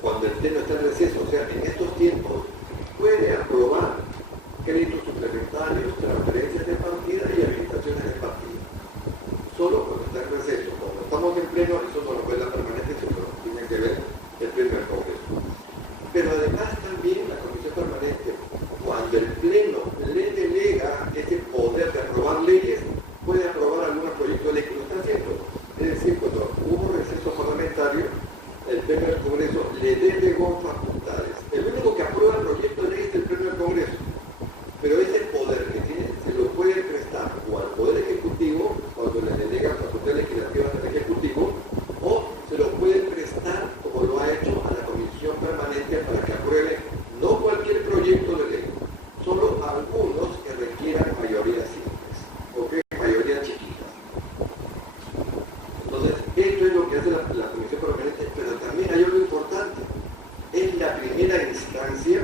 cuando el Pleno está en receso, o sea, en estos tiempos, puede aprobar créditos suplementarios, transferencias de partida y habilitaciones de partida. Solo cuando está en receso. Cuando estamos en Pleno, eso no lo ve la Permanente, eso lo tiene que ver el Pleno del Congreso. Pero además también la Comisión Permanente, cuando el Pleno le delega ese poder de aprobar leyes, puede aprobar algunos proyectos de ley que lo está haciendo. Es decir, cuando hubo receso parlamentario, el Pleno del Congreso le delegó facultades. El único que aprueba el proyecto de ley es el Pleno del Congreso. Pero ese poder que tiene se lo puede prestar o al Poder Ejecutivo, cuando le delega facultades legislativas al Ejecutivo, o se lo puede prestar, como lo ha hecho, a la Comisión Permanente para que apruebe no cualquier proyecto de ley, solo algunos que requieran mayorías simples, ¿ok? Mayorías chiquitas. Entonces, esto es lo que hace la Comisión Permanente, pero también hay algo importante. Es la primera instancia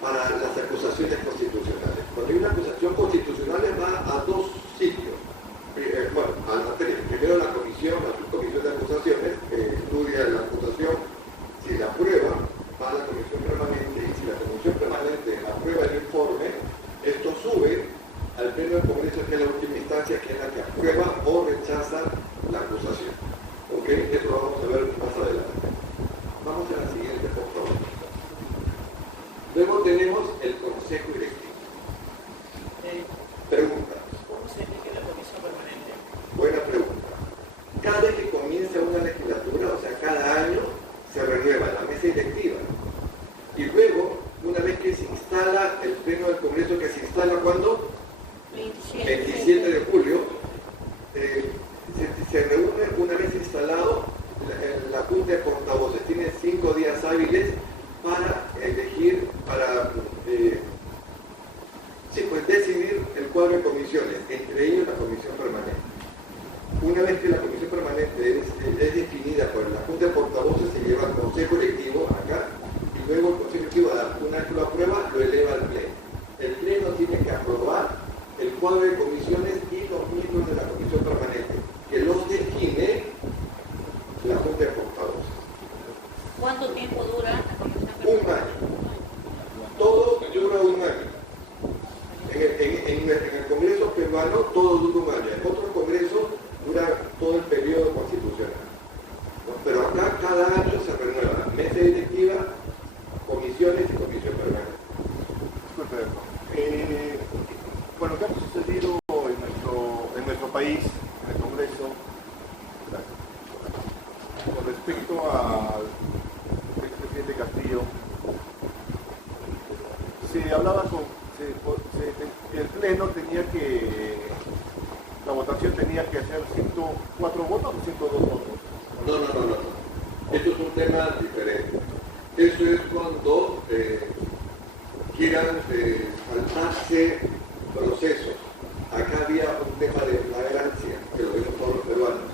para las acusaciones constitucionales. Cuando hay una acusación constitucional va a 2 sitios. Bueno, a la 3. Primero la comisión de acusaciones, que estudia la acusación, si la aprueba, va a la comisión permanente, y si la comisión permanente aprueba el informe, esto sube al Pleno del Congreso, que es la última instancia, que es la que aprueba o rechaza la acusación. ¿Ok? Esto lo vamos a ver más adelante. Vamos a la siguiente, por favor. Luego tenemos el Consejo Directivo. Pregunta. ¿Cómo se elige la Comisión Permanente? Buena pregunta. Cada vez que comienza una legislatura, o sea, cada año, se renueva la mesa directiva. Y luego, una vez que se instala el Pleno del Congreso, que se instala ¿cuándo? 27 de julio, se reúne una vez instalado la Junta de Portavoces. Tiene 5 días hábiles para elegir, para decidir el cuadro de comisiones, entre ellos la Comisión Permanente. Una vez que la Comisión Permanente es definida por la Junta de Portavoces, se lleva al Consejo Directivo acá, y luego el Consejo Directivo, una vez que lo aprueba, lo eleva al Pleno. El Pleno tiene que aprobar el cuadro de comisiones y los miembros de la Comisión Permanente, que los define la Junta de Portavoces. ¿Cuánto tiempo dura la Comisión Permanente? Un año. Todo dura un año. En el Congreso peruano todo dura un año. En otros congresos dura todo el periodo constitucional. ¿No? Pero acá cada año se renueva mesa directiva, comisiones y comisión permanente. Disculpe, bueno, ¿qué ha sucedido en nuestro país, en el Congreso, con respecto al expresidente Castillo? Se hablaba el Pleno tenía que, la votación tenía que hacer 104 votos o 102 votos. No. Esto es un tema diferente. Eso es cuando quieran saltarse procesos. Acá había un tema de flagrancia, que lo vemos todos los peruanos.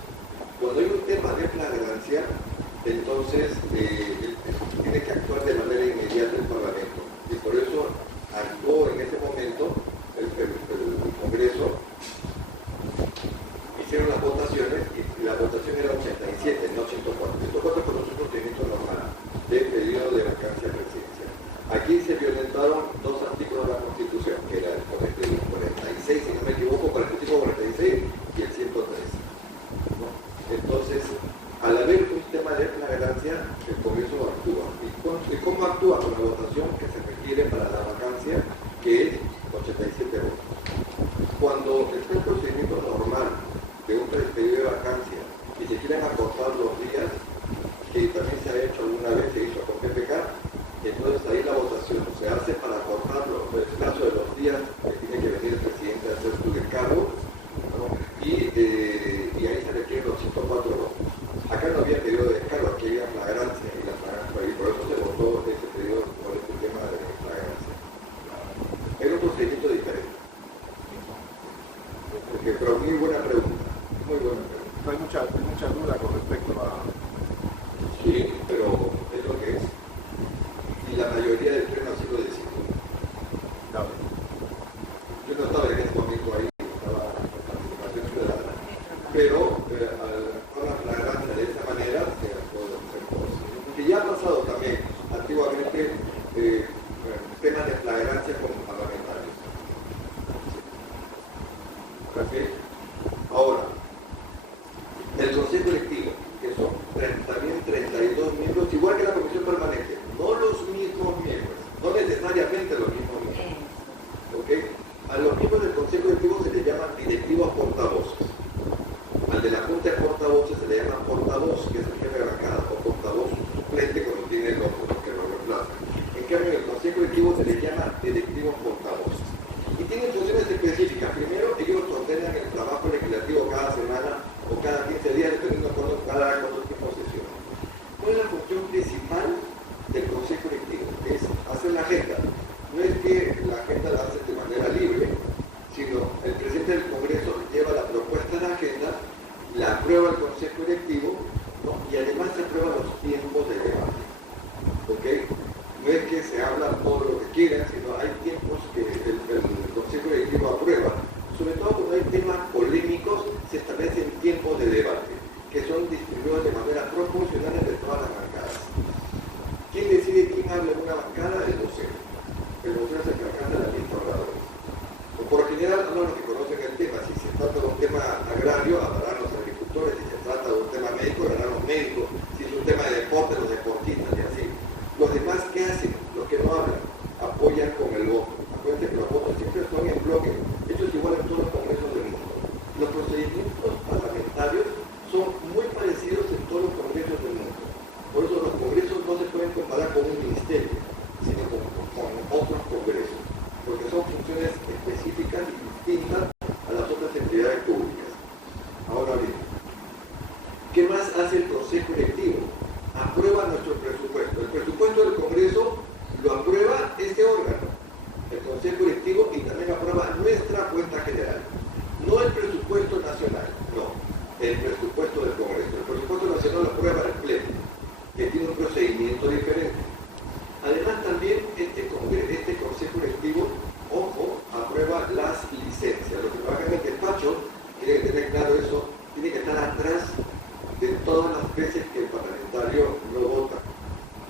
Cuando hay un tema de flagrancia, entonces tiene que actuar de manera inmediata el Parlamento. Y por eso actuó en ese momento el Congreso, hicieron las votaciones y la votación era 87, no 104. 104 por los procedimientos normales del periodo de vacancia presidencial. Aquí se violentaron 2 artículos de la Constitución, que era el 46, si no me equivoco, para el artículo 46 y el 103. ¿No? Entonces, actúa con la votación que se requiere para la vacancia, que es 87 votos. Cuando está el procedimiento normal de un pedido de vacancia y se quieren acortar los días, que también se ha hecho alguna vez, se hizo con PPK, entonces ahí la votación se hace para acortarlo, en el caso de los días que tiene que venir el presidente a hacer su descargo, ¿no? y ahí se requieren los 104 votos. Acá no había pedido de descargo, aquí había flagrancia, y la flagrancia, y por eso se votó ese pedido por este tema de flagrancia. Era un procedimiento diferente. Pero muy buena pregunta, muy buena pregunta. No hay mucha duda con respecto a... Sí, pero es lo que es. Y la mayoría del pleno así lo decidió. Claro. Yo no estaba en ese momento ahí, estaba en participación ciudadana. Pero al actuar la flagrancia de esa manera, se puede hacer cosas. Que ya ha pasado también antiguamente temas de flagrancia con parlamentarios. ¿Okay? Ahora, el Consejo Electivo, que son también 32 miembros, igual que la Comisión Permanente, no los mismos miembros, no necesariamente los mismos miembros. ¿Okay? A los miembros del Consejo Electivo se les llaman directivos portavoces. Al de la Junta de Portavoces se le llama portavoz, que es el jefe de bancada, o portavoz suplente cuando tiene el otro, que lo reemplaza. En cambio, en el Consejo Electivo se les llama directivos portavoces. Y tienen funciones específicas. Primero, ellos ordenan el trabajo legislativo cada semana o cada 15 días, dependiendo de cuándo tipo de sesión. ¿Cuál es la función principal del Consejo Electivo? Es hacer la agenda. No es que la agenda la hace de manera libre, sino el presidente del Congreso lleva la propuesta de la agenda, la aprueba el Consejo Electivo, ¿no? Y además se aprueban los tiempos de debate. ¿Okay? No es que se habla todo lo que quieran, sino hay tiempos que el Consejo Electivo aprueba. Sobre todo cuando hay temas polémicos, se establecen tiempos de debate, que son distribuidos de manera proporcional entre todas las bancadas. ¿Quién decide quién habla en una bancada? El vocero. El vocero es el que alcanza la lista de oradores. Por lo general, hablan los que conocen el tema. Si se trata de un tema agrario, hablarán los agricultores. Si se trata de un tema médico, hablarán los médicos. Si es un tema de deporte, los deportistas y así. Los demás, ¿qué hacen? Los que no hablan, apoyan con el voto. Acuérdense que los votos siempre son en bloque. Esto es igual en todos los congresos del mundo. Los procedimientos parlamentarios son muy parecidos en todos los congresos del mundo. Por eso los congresos no se pueden comparar con un ministerio, sino con otros congresos, porque son funciones específicas y distintas a las otras entidades públicas. Ahora bien, ¿qué más hace el Consejo Electivo? Aprueba nuestro presupuesto. El presupuesto del Congreso lo aprueba este órgano, el Consejo Electivo, y también aprueba nuestra cuenta general. No el presupuesto nacional, no, el presupuesto del Congreso. El presupuesto nacional lo aprueba el Pleno, que tiene un procedimiento diferente. Además también este Consejo Electivo, ojo, aprueba las licencias. Los que trabajan en el despacho tienen que tener claro eso, tiene que estar atrás de todas las veces que el parlamentario no vota,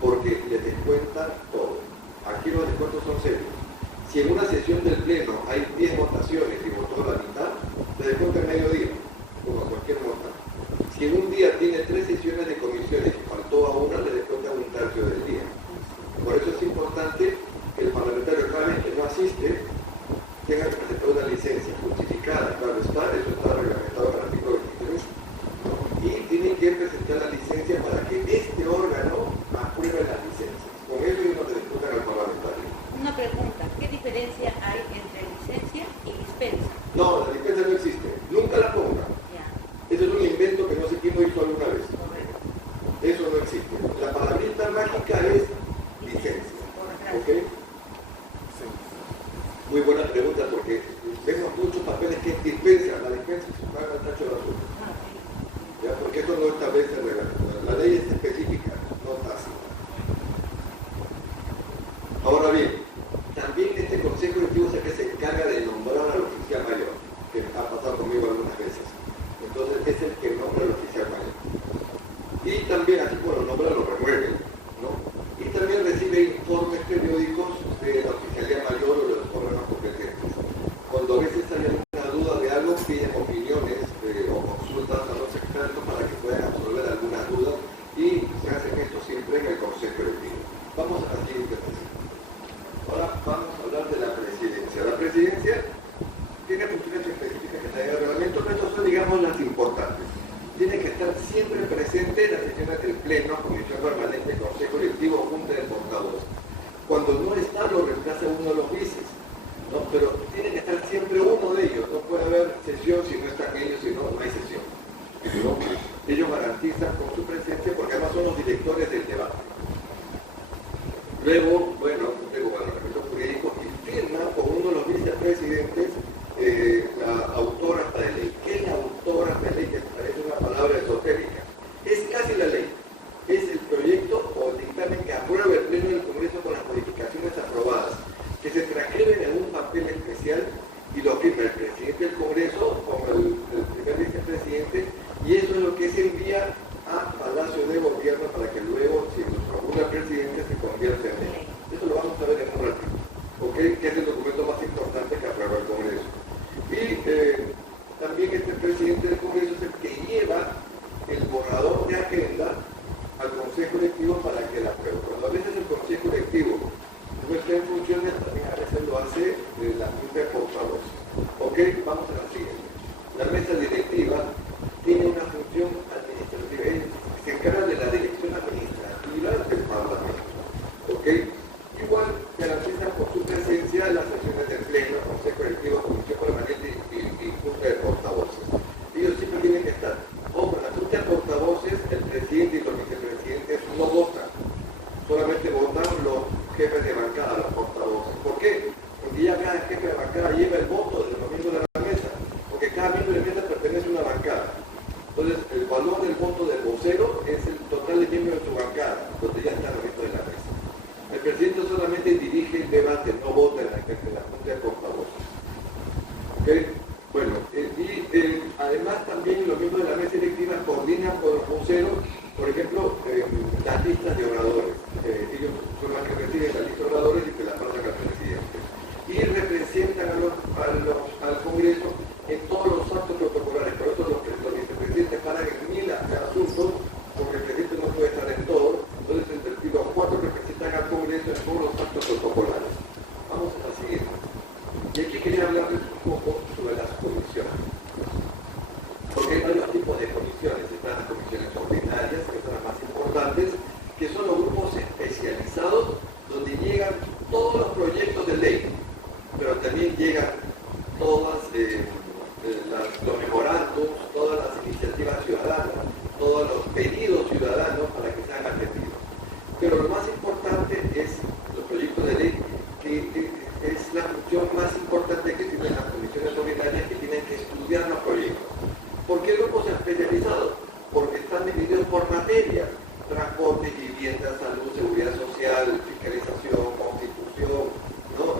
porque le descuentan todo. Aquí los descuentos son serios. Si en una sesión del Pleno hay 10 votaciones y votó la mitad, le descuentan medio día, como a cualquier nota. Si en un día tiene 3 sesiones de comisiones y faltó a una, le descuentan un tercio del día. Por eso es importante que el parlamentario, cada vez que no asiste, tenga que presentar una licencia justificada. Claro está, eso está reglamentado en el artículo 23. Y tiene que presentar la licencia para que este órgano apruebe las licencias. Con eso ellos no te disputan al parlamentario. Una pregunta, ¿qué diferencia hay entre licencia y dispensa? No, la dispensa no existe. Nunca la ponga. Ya. Eso es un invento que no sé quién lo hizo alguna vez. Correcto. Eso no existe. La palabrita mágica es licencia. ¿Ok? Muy buena pregunta, porque vemos muchos papeles que es dispensa. La dispensa se paga al tacho de basura. ¿Ya? Porque esto no establece reglamento. La ley es específica, no tácita. Ahora bien, también este Consejo Electivo es el que se encarga de nombrar al oficial mayor, que ha pasado conmigo algunas veces. Entonces es el que nombra al oficial mayor. Y también, así como lo nombra, lo remueve, ¿no? Y también recibe informes periódicos de la oficialía mayor o de los órganos competentes. Cuando a veces hay alguna duda de algo, piden opiniones o consultas a los expertos para que puedan absolver algunas dudas, y se hace esto siempre en el Consejo Electivo. Vamos a estar siempre presente en las sesiones del Pleno, Comisión Permanente, Consejo Directivo, Junta de Portavoces. Cuando no está, lo reemplaza uno de los vices, ¿no? Pero tiene que estar siempre uno de ellos. No puede haber sesión si no están ellos, si no, no hay sesión, ¿no? Ellos garantizan con su presencia, porque además son los directores del debate. Luego, bueno, tengo el reglamento jurídico y firma con uno de los vicepresidentes la autógrafa de ley. ¿Qué es la autógrafa de ley? Que parece una palabra esotérica. Es casi la ley. Es el proyecto o el dictamen que aprueba el Pleno del Congreso con las modificaciones aprobadas, que se transcriben en un papel especial y lo firma el presidente del Congreso como el primer vicepresidente, y eso es lo que se envía a Palacio de Gobierno para que luego, si lo promulga el presidente, se convierta en ley. Eso lo vamos a ver en un ratito, ¿ok? Que es el documento más importante que aprueba el Congreso. Y también este presidente del Congreso es el que lleva el borrador de agenda al Consejo Directivo para que la apruebe. Cuando a veces el Consejo Directivo no está en funciones, también a veces lo hace la Junta de Portavoces. ¿Ok? Vamos a la siguiente. La mesa directiva tiene una función administrativa, se encarga de la dirección administrativa del Parlamento. ¿Ok? Igual garantiza por su presencia las sesiones del Pleno, Consejo Directivo, Comisión Permanente y Junta de Portavoces. Ellos siempre tienen que estar. Ojo, la Junta de Portavoces, el presidente y los vicepresidentes no votan, solamente votan los jefes de bancada, los portavoces. ¿Por qué? Porque ya cada jefe de bancada lleva el voto de los miembros de la mesa, porque cada miembro de la mesa pertenece a una bancada. Entonces, el valor del voto del vocero es el total de miembros de su bancada, donde ya están los miembros de la mesa. El presidente solamente dirige el debate, no vota en la Junta de Portavoces. ¿Okay? Bueno, además también los miembros de la mesa directiva coordinan con los voceros, por ejemplo, las listas de oradores. Ellos son los que reciben la lista de oradores y que la pasan al presidente. Y representan al Congreso en todos los actos protocolares. Por eso los vicepresidentes paran en 1000 asuntos, porque el presidente no puede estar en todo. Entonces, los 4 representan al Congreso en todos los actos protocolares. Vamos a la siguiente. Y aquí quería hablarles un poco sobre las comisiones. Porque hay varios tipos de comisiones. Están las comisiones ordinarias, que son las más importantes, que son los grupos especializados donde llegan todos los proyectos de ley, pero también llegan todas los memorandos, todas las iniciativas ciudadanas, todos los pedidos ciudadanos para que sean atendidos. Pero lo más importante es los proyectos de ley, que es la función más importante que tienen las comisiones ordinarias, que tienen que estudiar los proyectos. ¿Por qué grupos especializados? Porque están divididos por materias: transporte, vivienda, salud, seguridad social, fiscalización, constitución, ¿no?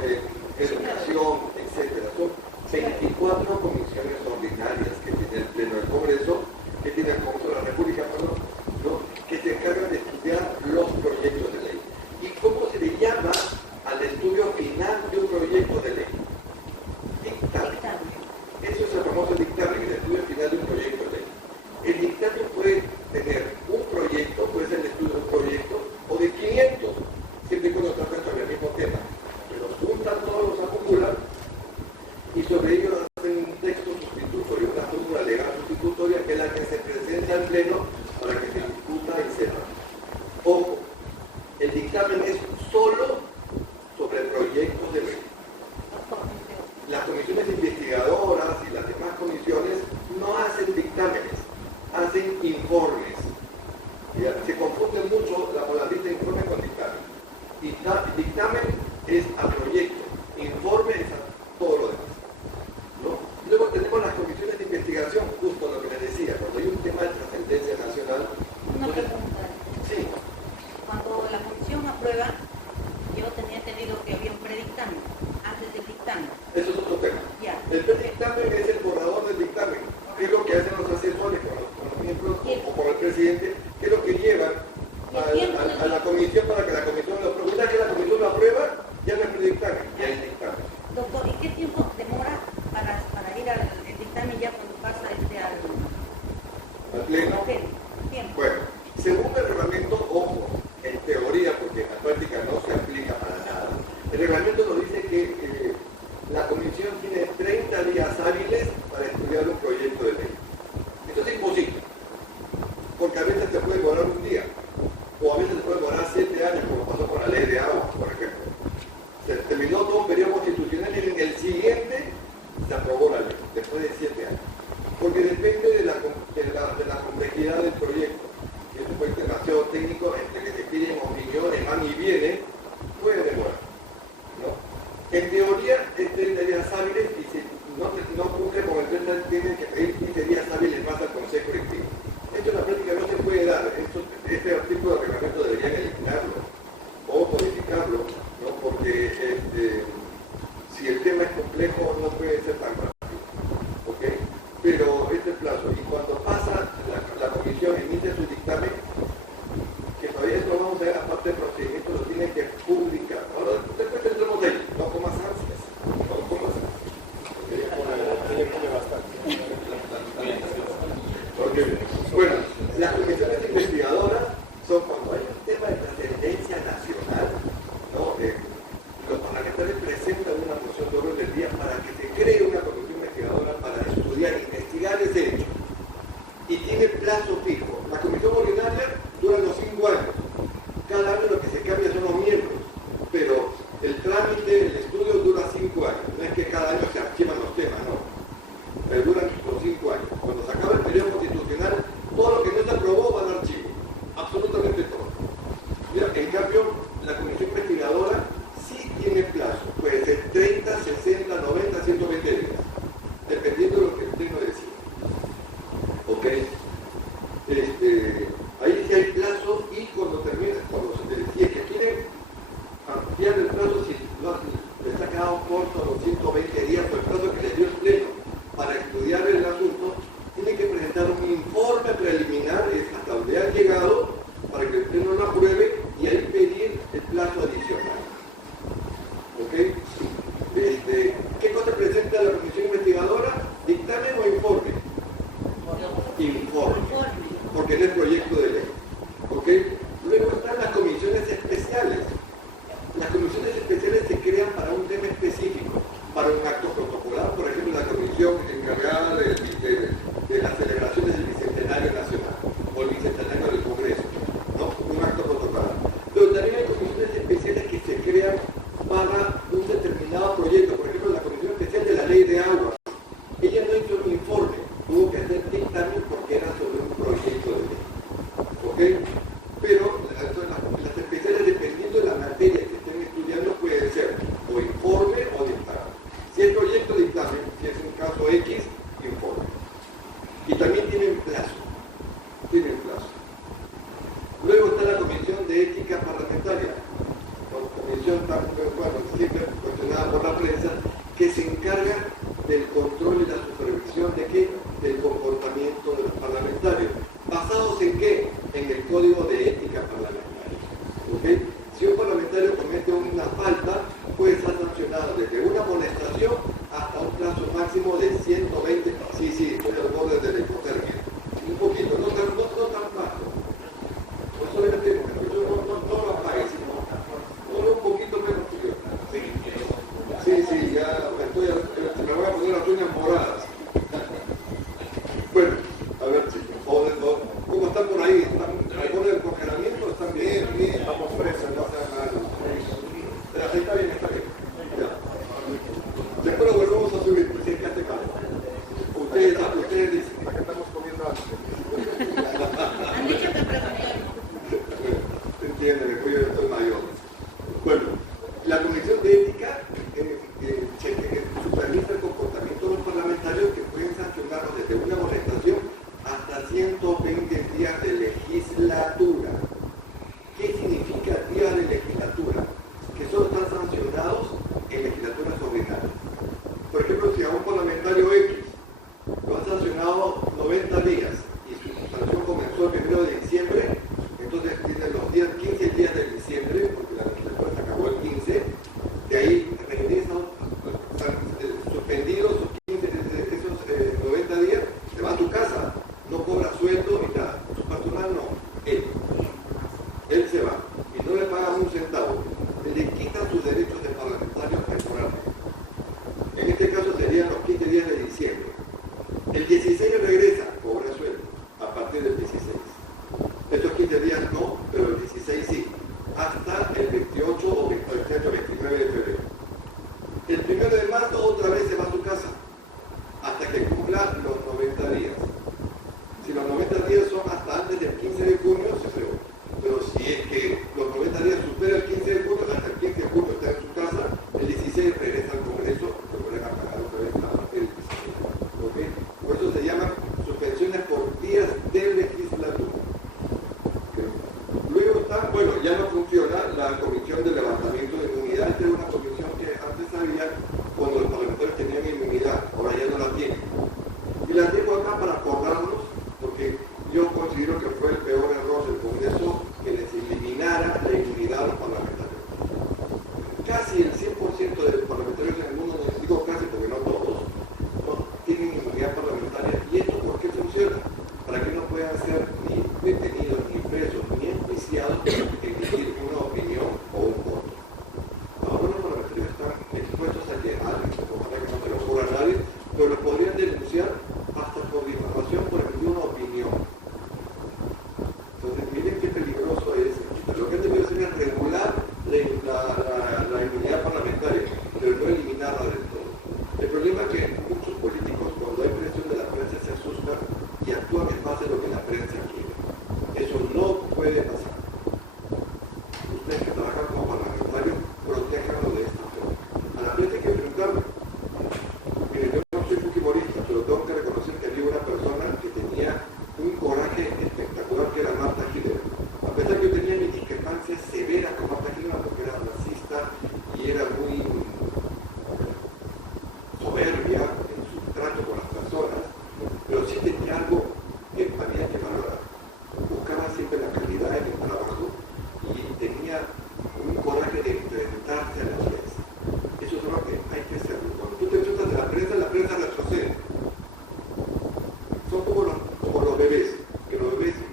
Educación, etc. Son 24 comisiones ordinarias que tiene el Pleno del Congreso, que tiene el Congreso de la República, ¿no? Que se encargan de estudiar los proyectos de ley. ¿Y cómo se le llama al estudio final de un proyecto de ley? Dictamen. Eso es el famoso dictamen, el estudio final de un proyecto de ley. El dictamen puede tener un proyecto, puede ser el estudio de un proyecto, o de 500, siempre y cuando tratan sobre el mismo tema. Pero los juntan todos, los acumulan, y sobre ellos hacen un texto sustitutorio, una fórmula legal sustitutoria, que es la que se presenta al Pleno para que se discuta y sepa. Ojo, el dictamen es solo sobre proyectos de ley. Las comisiones investigadoras y las demás comisiones no hacen dictámenes, hacen informes. Se confunde mucho la palabra informe con dictamen. Dictamen es a proyecto, informe es a todo lo demás, ¿no? Luego tenemos las comisiones de investigación, justo lo que les decía, cuando hay un tema de trascendencia nacional. Una pregunta. Sí. Cuando la comisión aprueba, yo tenía entendido que había un predictamen antes del dictamen. Eso es otro tema. Ya. El predictamen es el borrador del dictamen, que es lo que hacen los asesores con los miembros o con el presidente, que es lo que llevan a la comisión para que la comisión lo apruebe. Una vez que la comisión lo aprueba, ya no es predictamen, ya es dictamen. Doctor, ¿y qué tiempo demora para ir al dictamen ya cuando pasa ¿Al Pleno? Tiempo. Bueno, según el reglamento, ojo, en teoría, porque en la práctica no se aplica para nada, el reglamento nos dice que la comisión tiene 30 días hábiles para estudiar un proyecto de ley. Esto es imposible. complejidad del proyecto, si es un proyecto demasiado técnico, entre que se piden opiniones, van y vienen, puede demorar, ¿no? En teoría es 30 días hábiles y si no cumple con el 30 tienen que pedir 15 días hábiles más al Consejo Directivo. Esto en la práctica no se puede dar, este artículo de reglamento deberían eliminarlo o modificarlo, ¿no? Porque si el tema es complejo no puede ser tan rápido, ¿ok? Pero este plazo, y cuando pasa la comisión emite su dictamen, que todavía esto lo vamos a ver aparte del procedimiento, lo tiene que publicar. Ahora después tendremos ahí, no con más ansias, no con más ansias. Okay. Bueno, las comisiones investigadoras son cuando hay un tema de trascendencia nacional, ¿no? Los parlamentarios presentan una moción de orden del día para que se cree una comisión investigadora para estudiar, investigar ese hecho. Y tiene plazo fijo. La comisión ordinaria dura los 5 años. Cada año lo que se cambia son los miembros. Pero el trámite, el estudio dura 5 años. No es que cada año se archivan los temas, no. Pero duran los 5 años. Cuando se acaba el periodo constitucional, todo lo que no se aprobó va al archivo. Absolutamente todo. Mira, en cambio, la comisión investigadora sí tiene plazo. Puede ser 30, 60, 90, 120 días. Dependiendo de lo que el pleno decida. ¿Ok? Ahí sí hay plazo y cuando termina, si es que quieren ampliar el plazo, si les ha quedado corto los 120 días o el plazo que les dio el pleno para estudiar el asunto, tienen que presentar un informe preliminar hasta donde han llegado para que el pleno lo apruebe y ahí pedir el plazo adicional. ¿Ok? ¿Qué cosa presenta la comisión investigadora? ¿Dictamen o informe? Informe, porque es el proyecto de ley. ¿Ok? Luego están las comisiones especiales. Las comisiones especiales se crean para un tema específico, para un acto protocolar, por ejemplo, la comisión encargada de las celebraciones del Bicentenario Nacional o el Bicentenario del Congreso, ¿no? Un acto protocolar. Pero también hay comisiones especiales que se crean para un determinado proyecto, por ejemplo, la comisión especial de la ley de agua. Ella no hizo un informe, tuvo que hacer dictamen porque era sobre un proyecto de ley. ¿Ok? Pero las especiales, dependiendo de la materia que estén estudiando, pueden ser o informe o dictamen. Si es proyecto, dictamen. Si es un caso X, informe. Y también tienen plazo. Tienen plazo. Luego está la Comisión de Ética Parlamentaria. Comisión tan, bueno, siempre cuestionada por la prensa, que se encarga del control y la supervisión de qué? Del comportamiento de los parlamentarios. ¿Basados en qué? En el Código de Ética Parlamentaria. ¿Okay? Si un parlamentario comete una falta, puede ser sancionado desde una amonestación hasta un plazo máximo de 120. Sí, estoy al borde de la hipotermia. Un poquito, no tan bajo. No solamente no lo apague, sino un poquito menos que yo. Sí, ya me voy a poner las uñas moradas. Bueno, a ver chicos, ¿cómo están por ahí? ¿Están el congelamiento? ¿Están bien? Estamos frescos, no sean malos. Está bien. Ya. Después lo volvemos a subir, si es que hace calor. Ustedes dicen. Acá estamos comiendo antes. Han dicho que preguntaron. Entienden, después yo estoy mayor. Bueno, la Comisión de Ética supervisa el comportamiento de los parlamentarios, que pueden sancionarlos desde una amonestación hasta 120 días de legislatura. ¿Qué significa día de legislatura? Que solo están sancionados en legislaturas ordinarias. Por ejemplo, si a un parlamentario X lo han sancionado 90 días y su sanción comenzó el 1 de diciembre, entonces tiene los 15 días de diciembre, porque la legislatura se acabó el 15, de ahí regresan, están suspendidos esos 90 días, se va a su casa, no cobra sueldo ni nada, su personal no, él se va y no le pagan un centavo, le quitan sus derechos de parlamentario temporalmente. En este caso serían los 15 días de diciembre. El 16 regresa, cobra sueldo, a partir del 16. Estos 15 días no, pero el 16 sí, hasta el 28 o 29 de febrero. El 1 de marzo otra vez se va a su casa, hasta que cumpla los 90 días. Si los 90 días son hasta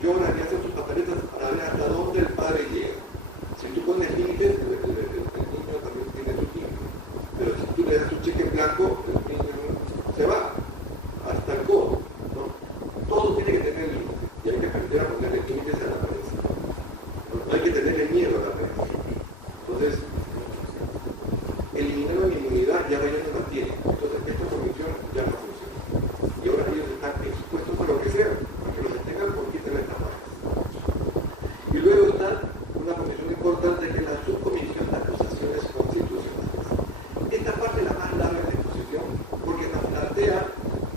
lloran y hacen sus papeletas para ver hasta dónde el padre llega. Si tú pones límites, el niño también tiene sus límites. Pero si tú le das un cheque en blanco, el niño se va hasta el codo, ¿no? Todo tiene que tener límites y hay que aprender a ponerle límites a la prensa. No hay que tenerle miedo a la prensa. Entonces, eliminar la inmunidad ya no la tiene. Entonces, esta comisión ya no funciona. Y ahora ellos están expuestos a lo que sea, para que los detengan por quitarle estas partes. Y luego está una comisión importante que es la subcomisión de acusaciones constitucionales. Esta parte es la más larga de la exposición porque nos plantea,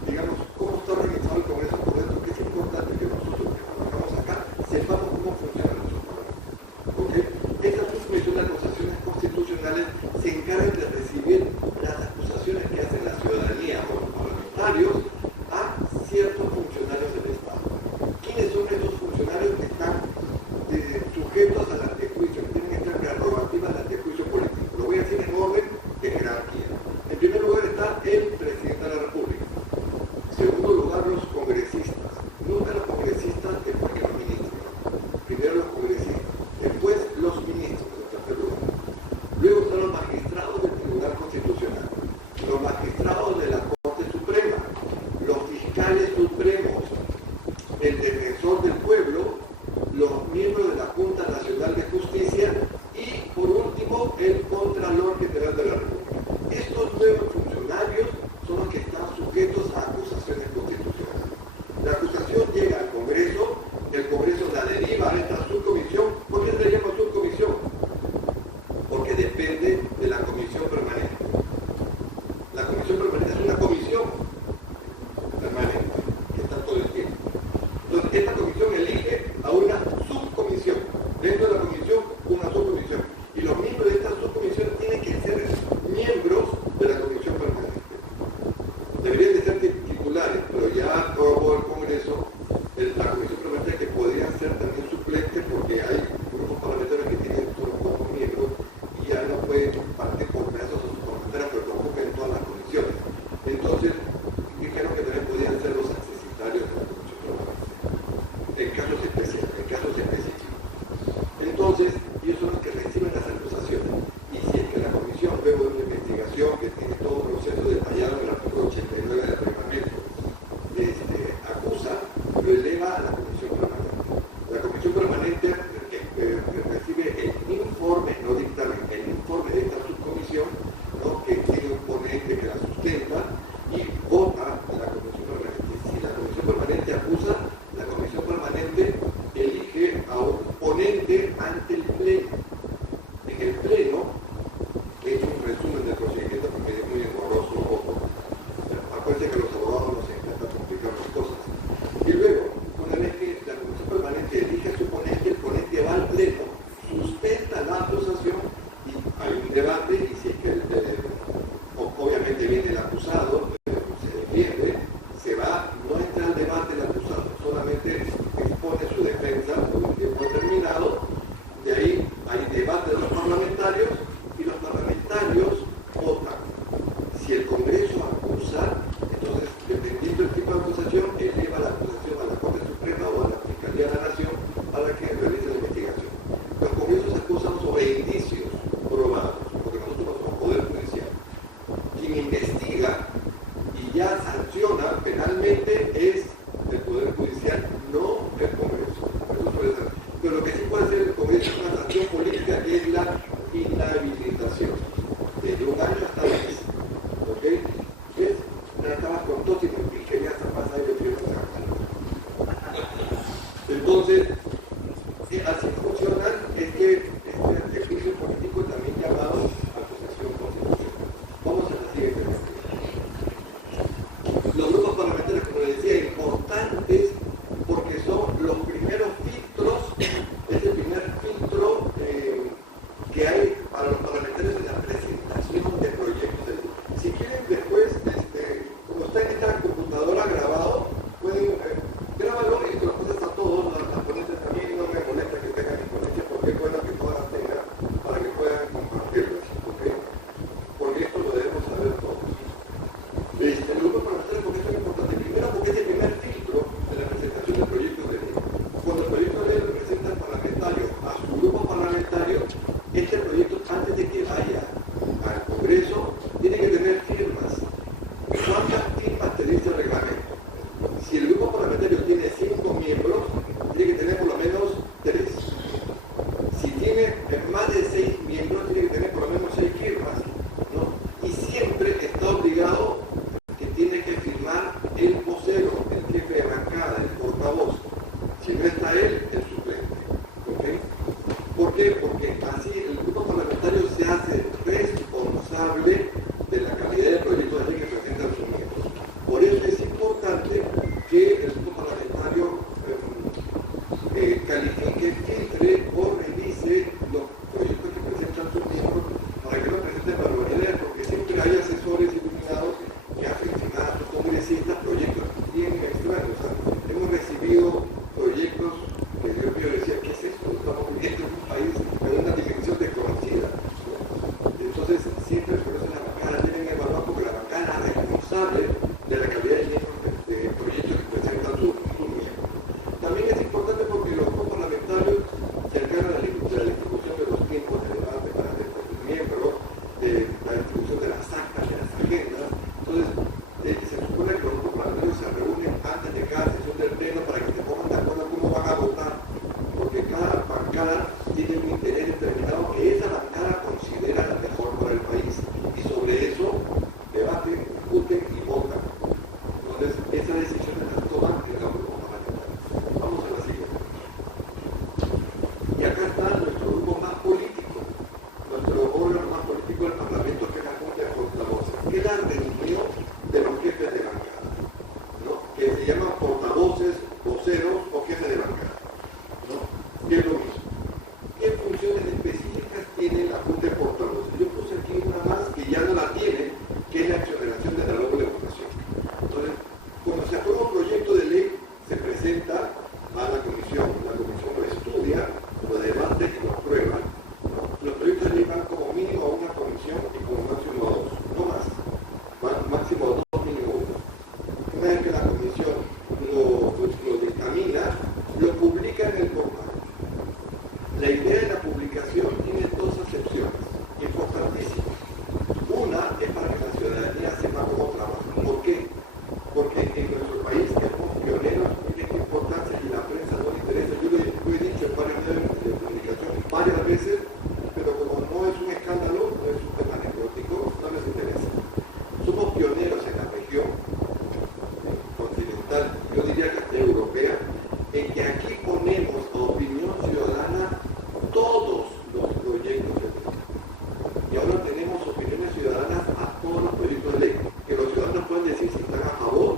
digamos, cómo está organizado el Congreso por dentro, que es importante que nosotros que trabajamos acá sepamos cómo funciona nuestro Parlamento. ¿Okay? Esta subcomisión de acusaciones constitucionales se encarga de recibir las acusaciones que hacen la ciudadanía o los parlamentarios a ciertos funcionarios del Estado. ¿Quiénes son estos funcionarios que están sujetos al antejuicio, que tienen esta prerrogativa al antejuicio político? Lo voy a decir en orden de jerarquía. En primer lugar está el presidente de la República. En segundo lugar, los congresistas. Nunca los congresistas, después que los ministros. Primero los congresistas, después los ministros, en tercer lugar. Luego están los magistrados del Tribunal Constitucional, los magistrados de la Corte Suprema, los fiscales supremos, el defensor del pueblo, los miembros de la Junta Nacional de Justicia y, por último, el Contralor General de la República. Estos nuevos funcionarios son los que están sujetos a acusaciones constitucionales. La acusación llega al Congreso, el Congreso la deriva a esta subcomisión. ¿Por qué se le llama subcomisión? Porque depende de la comisión permanente. La comisión permanente es una comisión permanente que está todo el tiempo. Entonces, esta comisión elige a una subcomisión. Dentro de la comisión, una subcomisión. Y los miembros de esta subcomisión tienen que ser miembros de la comisión permanente. Deberían de ser titulares, pero ya aprobó el Congreso la comisión permanente que podrían ser también suplentes porque hay grupos parlamentarios que tienen solo como miembros y ya no pueden partir por pedazos a sus parlamentarios, pero tampoco en todas las comisiones. Entonces, dijeron que también podían ser los accesitarios de la comisión permanente, en casos específicos. Entonces, ellos son los que reciben las acusaciones. Y si es que la comisión, luego de una investigación que tiene todo un proceso detallado en el artículo 89 del reglamento, acusa, lo eleva a la comisión permanente. La comisión permanente recibe el informe, no dictamen, el informe de esta subcomisión, ¿no? Que tiene un ponente que la sustenta y vota a la comisión permanente. Si la comisión permanente acusa, la comisión permanente elige a un ponente ante el pleno. En el pleno, he hecho un resumen del procedimiento porque es muy engorroso. Acuérdense que los abogados nos encanta complicar las cosas. Y luego, una vez que la comisión permanente elige a su ponente, el ponente va al pleno, sustenta la acusación y hay un debate y si es que obviamente viene el acusado, se defiende, se va, no entra al debate el acusado, solamente expone su defensa por un tiempo determinado. De ahí hay debate de los parlamentarios y los parlamentarios votan. Si el Congreso acusa, entonces, dependiendo del tipo de acusación, eleva la acusación a la Corte Suprema o a la Fiscalía de la Nación para que realice la investigación. Los Congresos acusan sobre indicios probados, porque nosotros no somos poder judicial. Quien investiga y ya sanciona penalmente es el Poder Judicial, no el Congreso. Eso suele ser. Pero lo que sí puede hacer el Congreso es una sanción política, que es la inhabilitación, desde un año hasta 10. ¿Ok? ¿Ves? Ya estabas con tos y me querías pasar y yo quiero trabajar. Entonces, así funciona este juicio político también llamado acusación constitucional. Vamos a la siguiente. Los grupos parlamentarios, como les decía, importantes porque son los primeros filtros, es el primer filtro que hay para los parlamentarios en la presentación de proyectos de ley. Si quieren después, como está en esta computadora grabado, pueden grábalo y te lo pones a todos, las ponencias también, no me molesta que tengan mi ponencia porque es bueno que todas califique, filtre o revise los proyectos que presentan sus miembros para que no presenten barbaridades, porque siempre hay asesores iluminados que hacen firmar a sus congresistas proyectos bien extraños. O sea, hemos recibido proyectos que Dios mío decía, ¿qué es esto? Estamos viviendo en un país en una dimensión desconocida, ¿no? Entonces, siempre por eso la bancada tienen que evaluar, porque la bancada es responsable de la calidad de proyectos que presentan sus miembros. También es importante porque los grupos parlamentarios se encargan de la distribución de los tiempos de debate para los miembros, de la distribución de las actas, de las agendas. Entonces, se supone que los grupos parlamentarios se reúnen antes de cada sesión del pleno para que se pongan de acuerdo cómo van a votar, porque cada bancada tiene un interés determinado que esa bancada considera la mejor para el país, y sobre eso debaten, discuten y votan. Entonces, esas decisiones las toman en los grupos parlamentarios. Vamos a la siguiente. Y acá está nuestro grupo más político, nuestro órgano más político del Parlamento, que es la Junta de Portavoces, que es la reunión de los jefes de bancada, ¿no? Que se llaman portavoces, voceros o jefes de bancada, ¿no? Que es lo mismo. ¿Qué funciones específicas tiene la Junta de Portavoces? Yo puse aquí una más que ya no la tiene, que es la exoneración de la doble votación. Entonces, cuando se aprueba un proyecto de ley, se presenta a la comisión lo estudia, lo debate y lo aprueba, ¿no? Los proyectos de ley van como mínimo a una comisión y como máximo a dos, no más, máximo a dos, mínimo uno. Una vez que la comisión lo dictamina, lo publica en el portal. La idea de la publicación tiene dos acepciones importantísimas. Una es para que la ciudadanía sepa cómo trabaja. ¿Por qué? Porque en nuestro país somos pioneros en esta importancia y la prensa no le interesa. Yo lo he dicho en varios medios de comunicación varias veces, pero como no es un escándalo, no es un tema anecdótico, no les interesa. Somos pioneros en la región continental, yo diría que hasta europea, en que aquí ponemos a opinión ciudadana todos los proyectos de ley. Y ahora tenemos opiniones ciudadanas a todos los proyectos de ley, que los ciudadanos pueden decir si están a favor,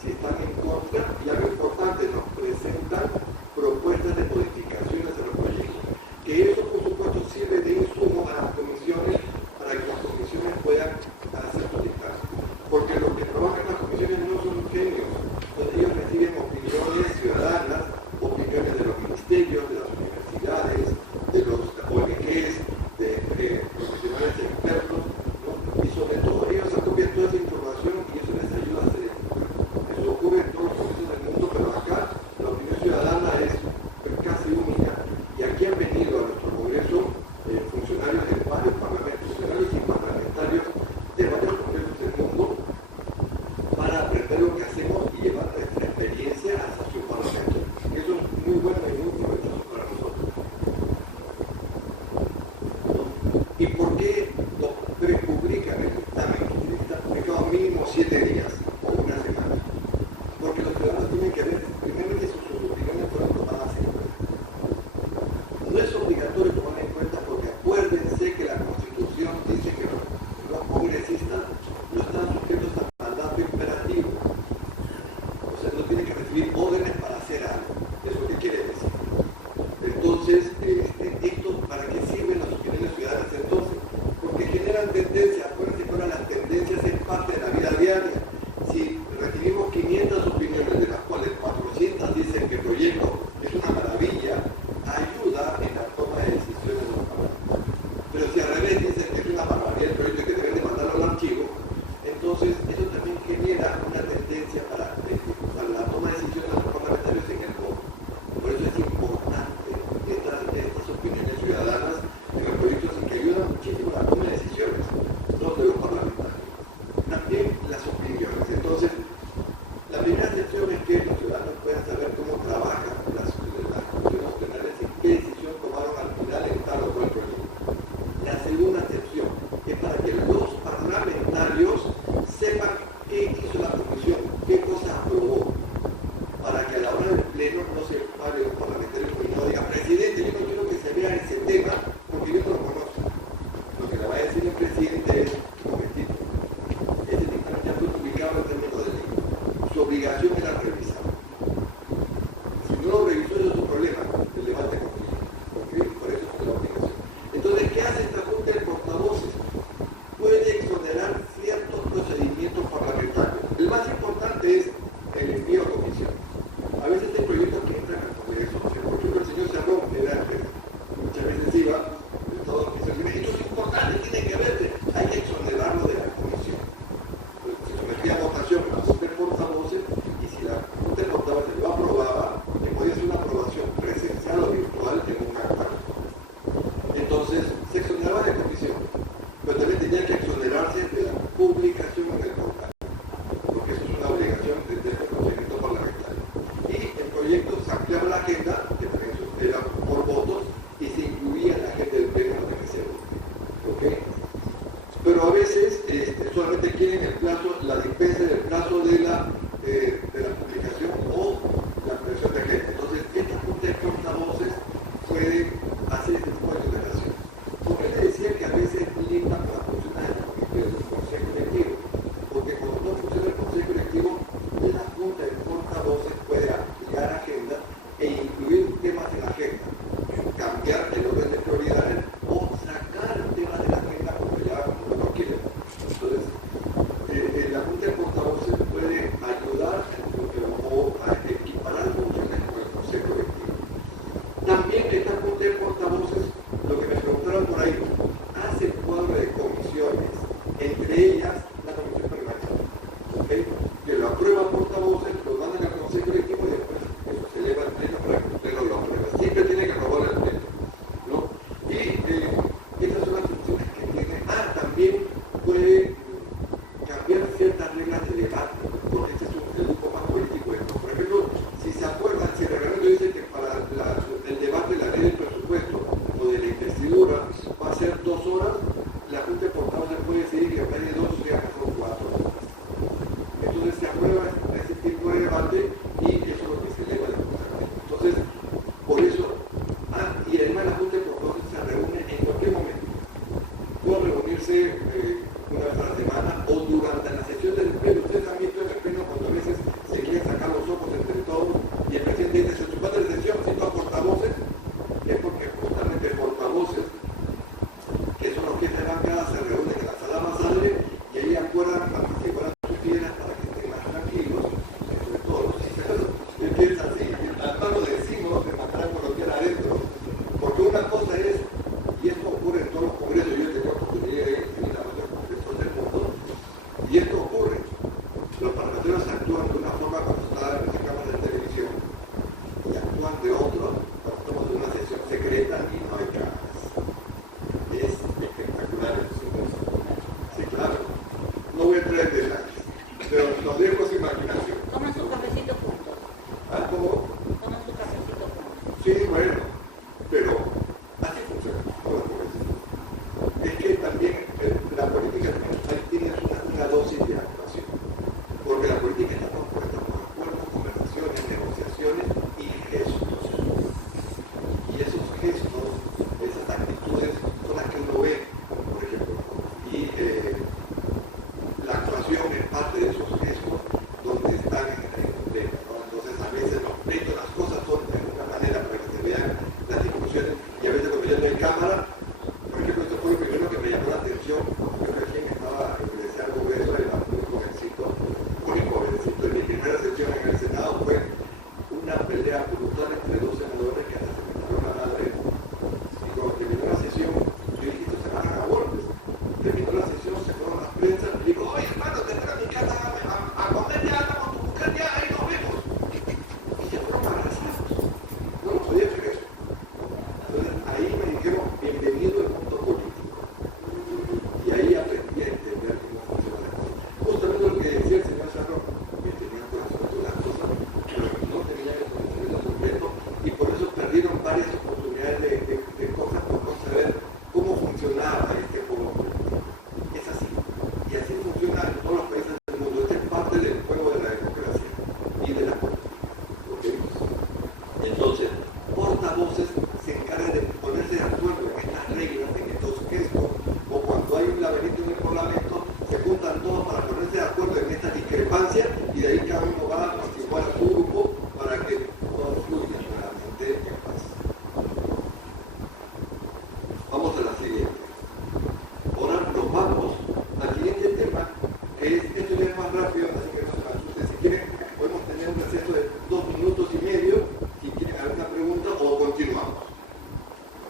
si están en contra, y algo importante, nos presentan propuestas de modificaciones a los proyectos. Que eso, por supuesto, sirve de insumo a las comisiones para que las comisiones puedan hacer su dictamen. Porque los que trabajan en las comisiones no son genios, ellos reciben opiniones ciudadanas, opiniones de los ministerios, de las universidades, de los ONGs, de profesionales expertos, ¿no? Y sobre todo ellos acopian toda esa información y eso les ayuda a hacer esto. Eso ocurre en todos los países del mundo, pero acá la opinión ciudadana es casi única. Y aquí han venido a nuestro Congreso funcionarios de varios parlamentos, funcionarios y parlamentarios de varios congresos del mundo para aprender lo que hacemos y llevar nuestra experiencia hacia su parlamento. Eso es muy bueno y muy provechoso para temas en la agenda, cambiar el orden de prioridades o sacar temas de la agenda como ya uno quiere. Entonces, la Junta de Portavoces puede ayudar o a equiparar funciones con el Consejo Directivo. También esta Junta de Portavoces, lo que me preguntaron por ahí, hace cuadro de comisiones, entre ellas la comisión permanente, ¿okay? Que lo aprueba portavoces, lo mandan al Consejo Directivo y después eso se eleva al Pleno para que usted lo apruebe. Siempre tiene que aprobar el Pleno, ¿no? Y esas son las funciones que tiene. También puede cambiar ciertas reglas de debate, porque este es el grupo más político de esto. Por ejemplo, si se acuerdan, si el reglamento dice que para el debate de la ley del presupuesto o de la investidura va a ser 2 horas, la Junta de Portavoces puede decidir que en vez de 2 sea mejor 4 horas. Entonces se aprueba ese tipo de debate y eso es lo que se eleva al Parlamento. Entonces, por eso, y además la Junta de Portavoces se reúne en cualquier momento. Puede reunirse una vez a la semana o durante la sesión del Pleno. Ustedes han visto en el Pleno cuando a veces se quieren sacar los ojos entre todos y el presidente dice, se supone de sesión, si no a portavoces, es porque justamente portavoces, que son los jefes de bancada, se reúnen en la sala más amplia y ahí acuerdan participar a sus fieles para que estén más tranquilos, sobre todo los ciudadanos. Y empieza así, además lo decimos de manera coloquial adentro, porque una cosa es, y esto ocurre en todos los congresos, yo he tenido oportunidad de ir a varios congresos del mundo, y esto ocurre. Los parlamentarios actúan de una forma cuando están en las cámaras de televisión y actúan de otra cuando estamos en una sesión secreta y no hay cámaras. Es espectacular eso. Sí, claro. No voy a entrar en detalles, pero los dejo sin imaginación. Toman su cafecito juntos. ¿Cómo? Toman su cafecito juntos. Sí, bueno, pero así funciona. Es que también la política tiene una dosis de actuación, porque la política está compuesta por acuerdos, conversaciones, negociaciones y gestos. Y esos gestos, esas actitudes son las que uno ve, por ejemplo, y la actuación es parte de esos gestos donde están en el pleno, ¿no? Entonces a veces los pleitos, las cosas son de una manera para que se vean las discusiones y a veces cuando yo estoy en cámara, por ejemplo, esto fue lo primero que me llamó la atención cuando yo recién estaba ingresé al Congreso, era muy jovencito, en mi primera sesión en el Senado fue una pelea brutal entre 2 senadores que hasta se metaron la madre. Y cuando terminó la sesión, yo dije, estos se van a golpes. Terminó la sesión, se fueron las prensas, y digo, oye hermano, te a mi casa a comer ya, anda con tu mujer ya, ahí nos vemos. Y se fueron abrazados. No lo podía hacer eso. Entonces ahí me dijeron, bienvenido al mundo político. Y ahí aprendí a entender cómo funciona la cosa. Justamente lo que decía el señor Sarro, que tenía corazón de las cosas, pero no tenía el conocimiento completo y por eso perdieron varias oportunidades de cosas por no saber cómo funcionaba este juego político. Es así. Y así funciona en todos los países del mundo. Este es parte del juego de la democracia y de la política. ¿Okay? Entonces, portavoces se encargan de ponerse de acuerdo en estas reglas, en estos gestos, o cuando hay un laberinto en el Parlamento, se juntan todos para ponerse de acuerdo en esta discrepancia y de ahí cada uno va a participar a su grupo para que todo fluya realmente en paz. Vamos a la siguiente. Ahora nos vamos al siguiente tema, que es, esto ya es más rápido, así que no se asusten. Si quieren, podemos tener un receso de 2 minutos y medio, si quieren alguna pregunta, o continuamos.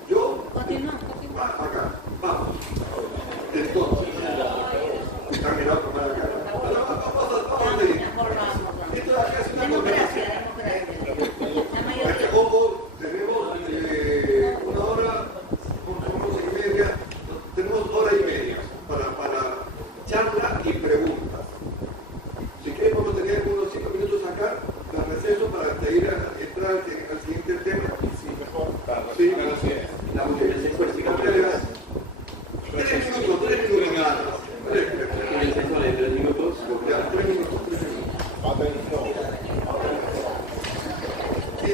Yo... Continuamos. Acá, vamos. Entonces, están mirando para acá. Vamos a ir. Esto de acá es una Democracia. La mayoría. Ojo, tenemos 1 hora, 1:30, tenemos 1 hora y media para charla y preguntas. Si quieren podemos tener unos 5 minutos acá, de receso para entrar al siguiente tema. Sí, mejor. Sí, La mujer se fue, sí, 3 minutos nada más. 3 minutos. Ya, 3 minutos. Atención. Sí,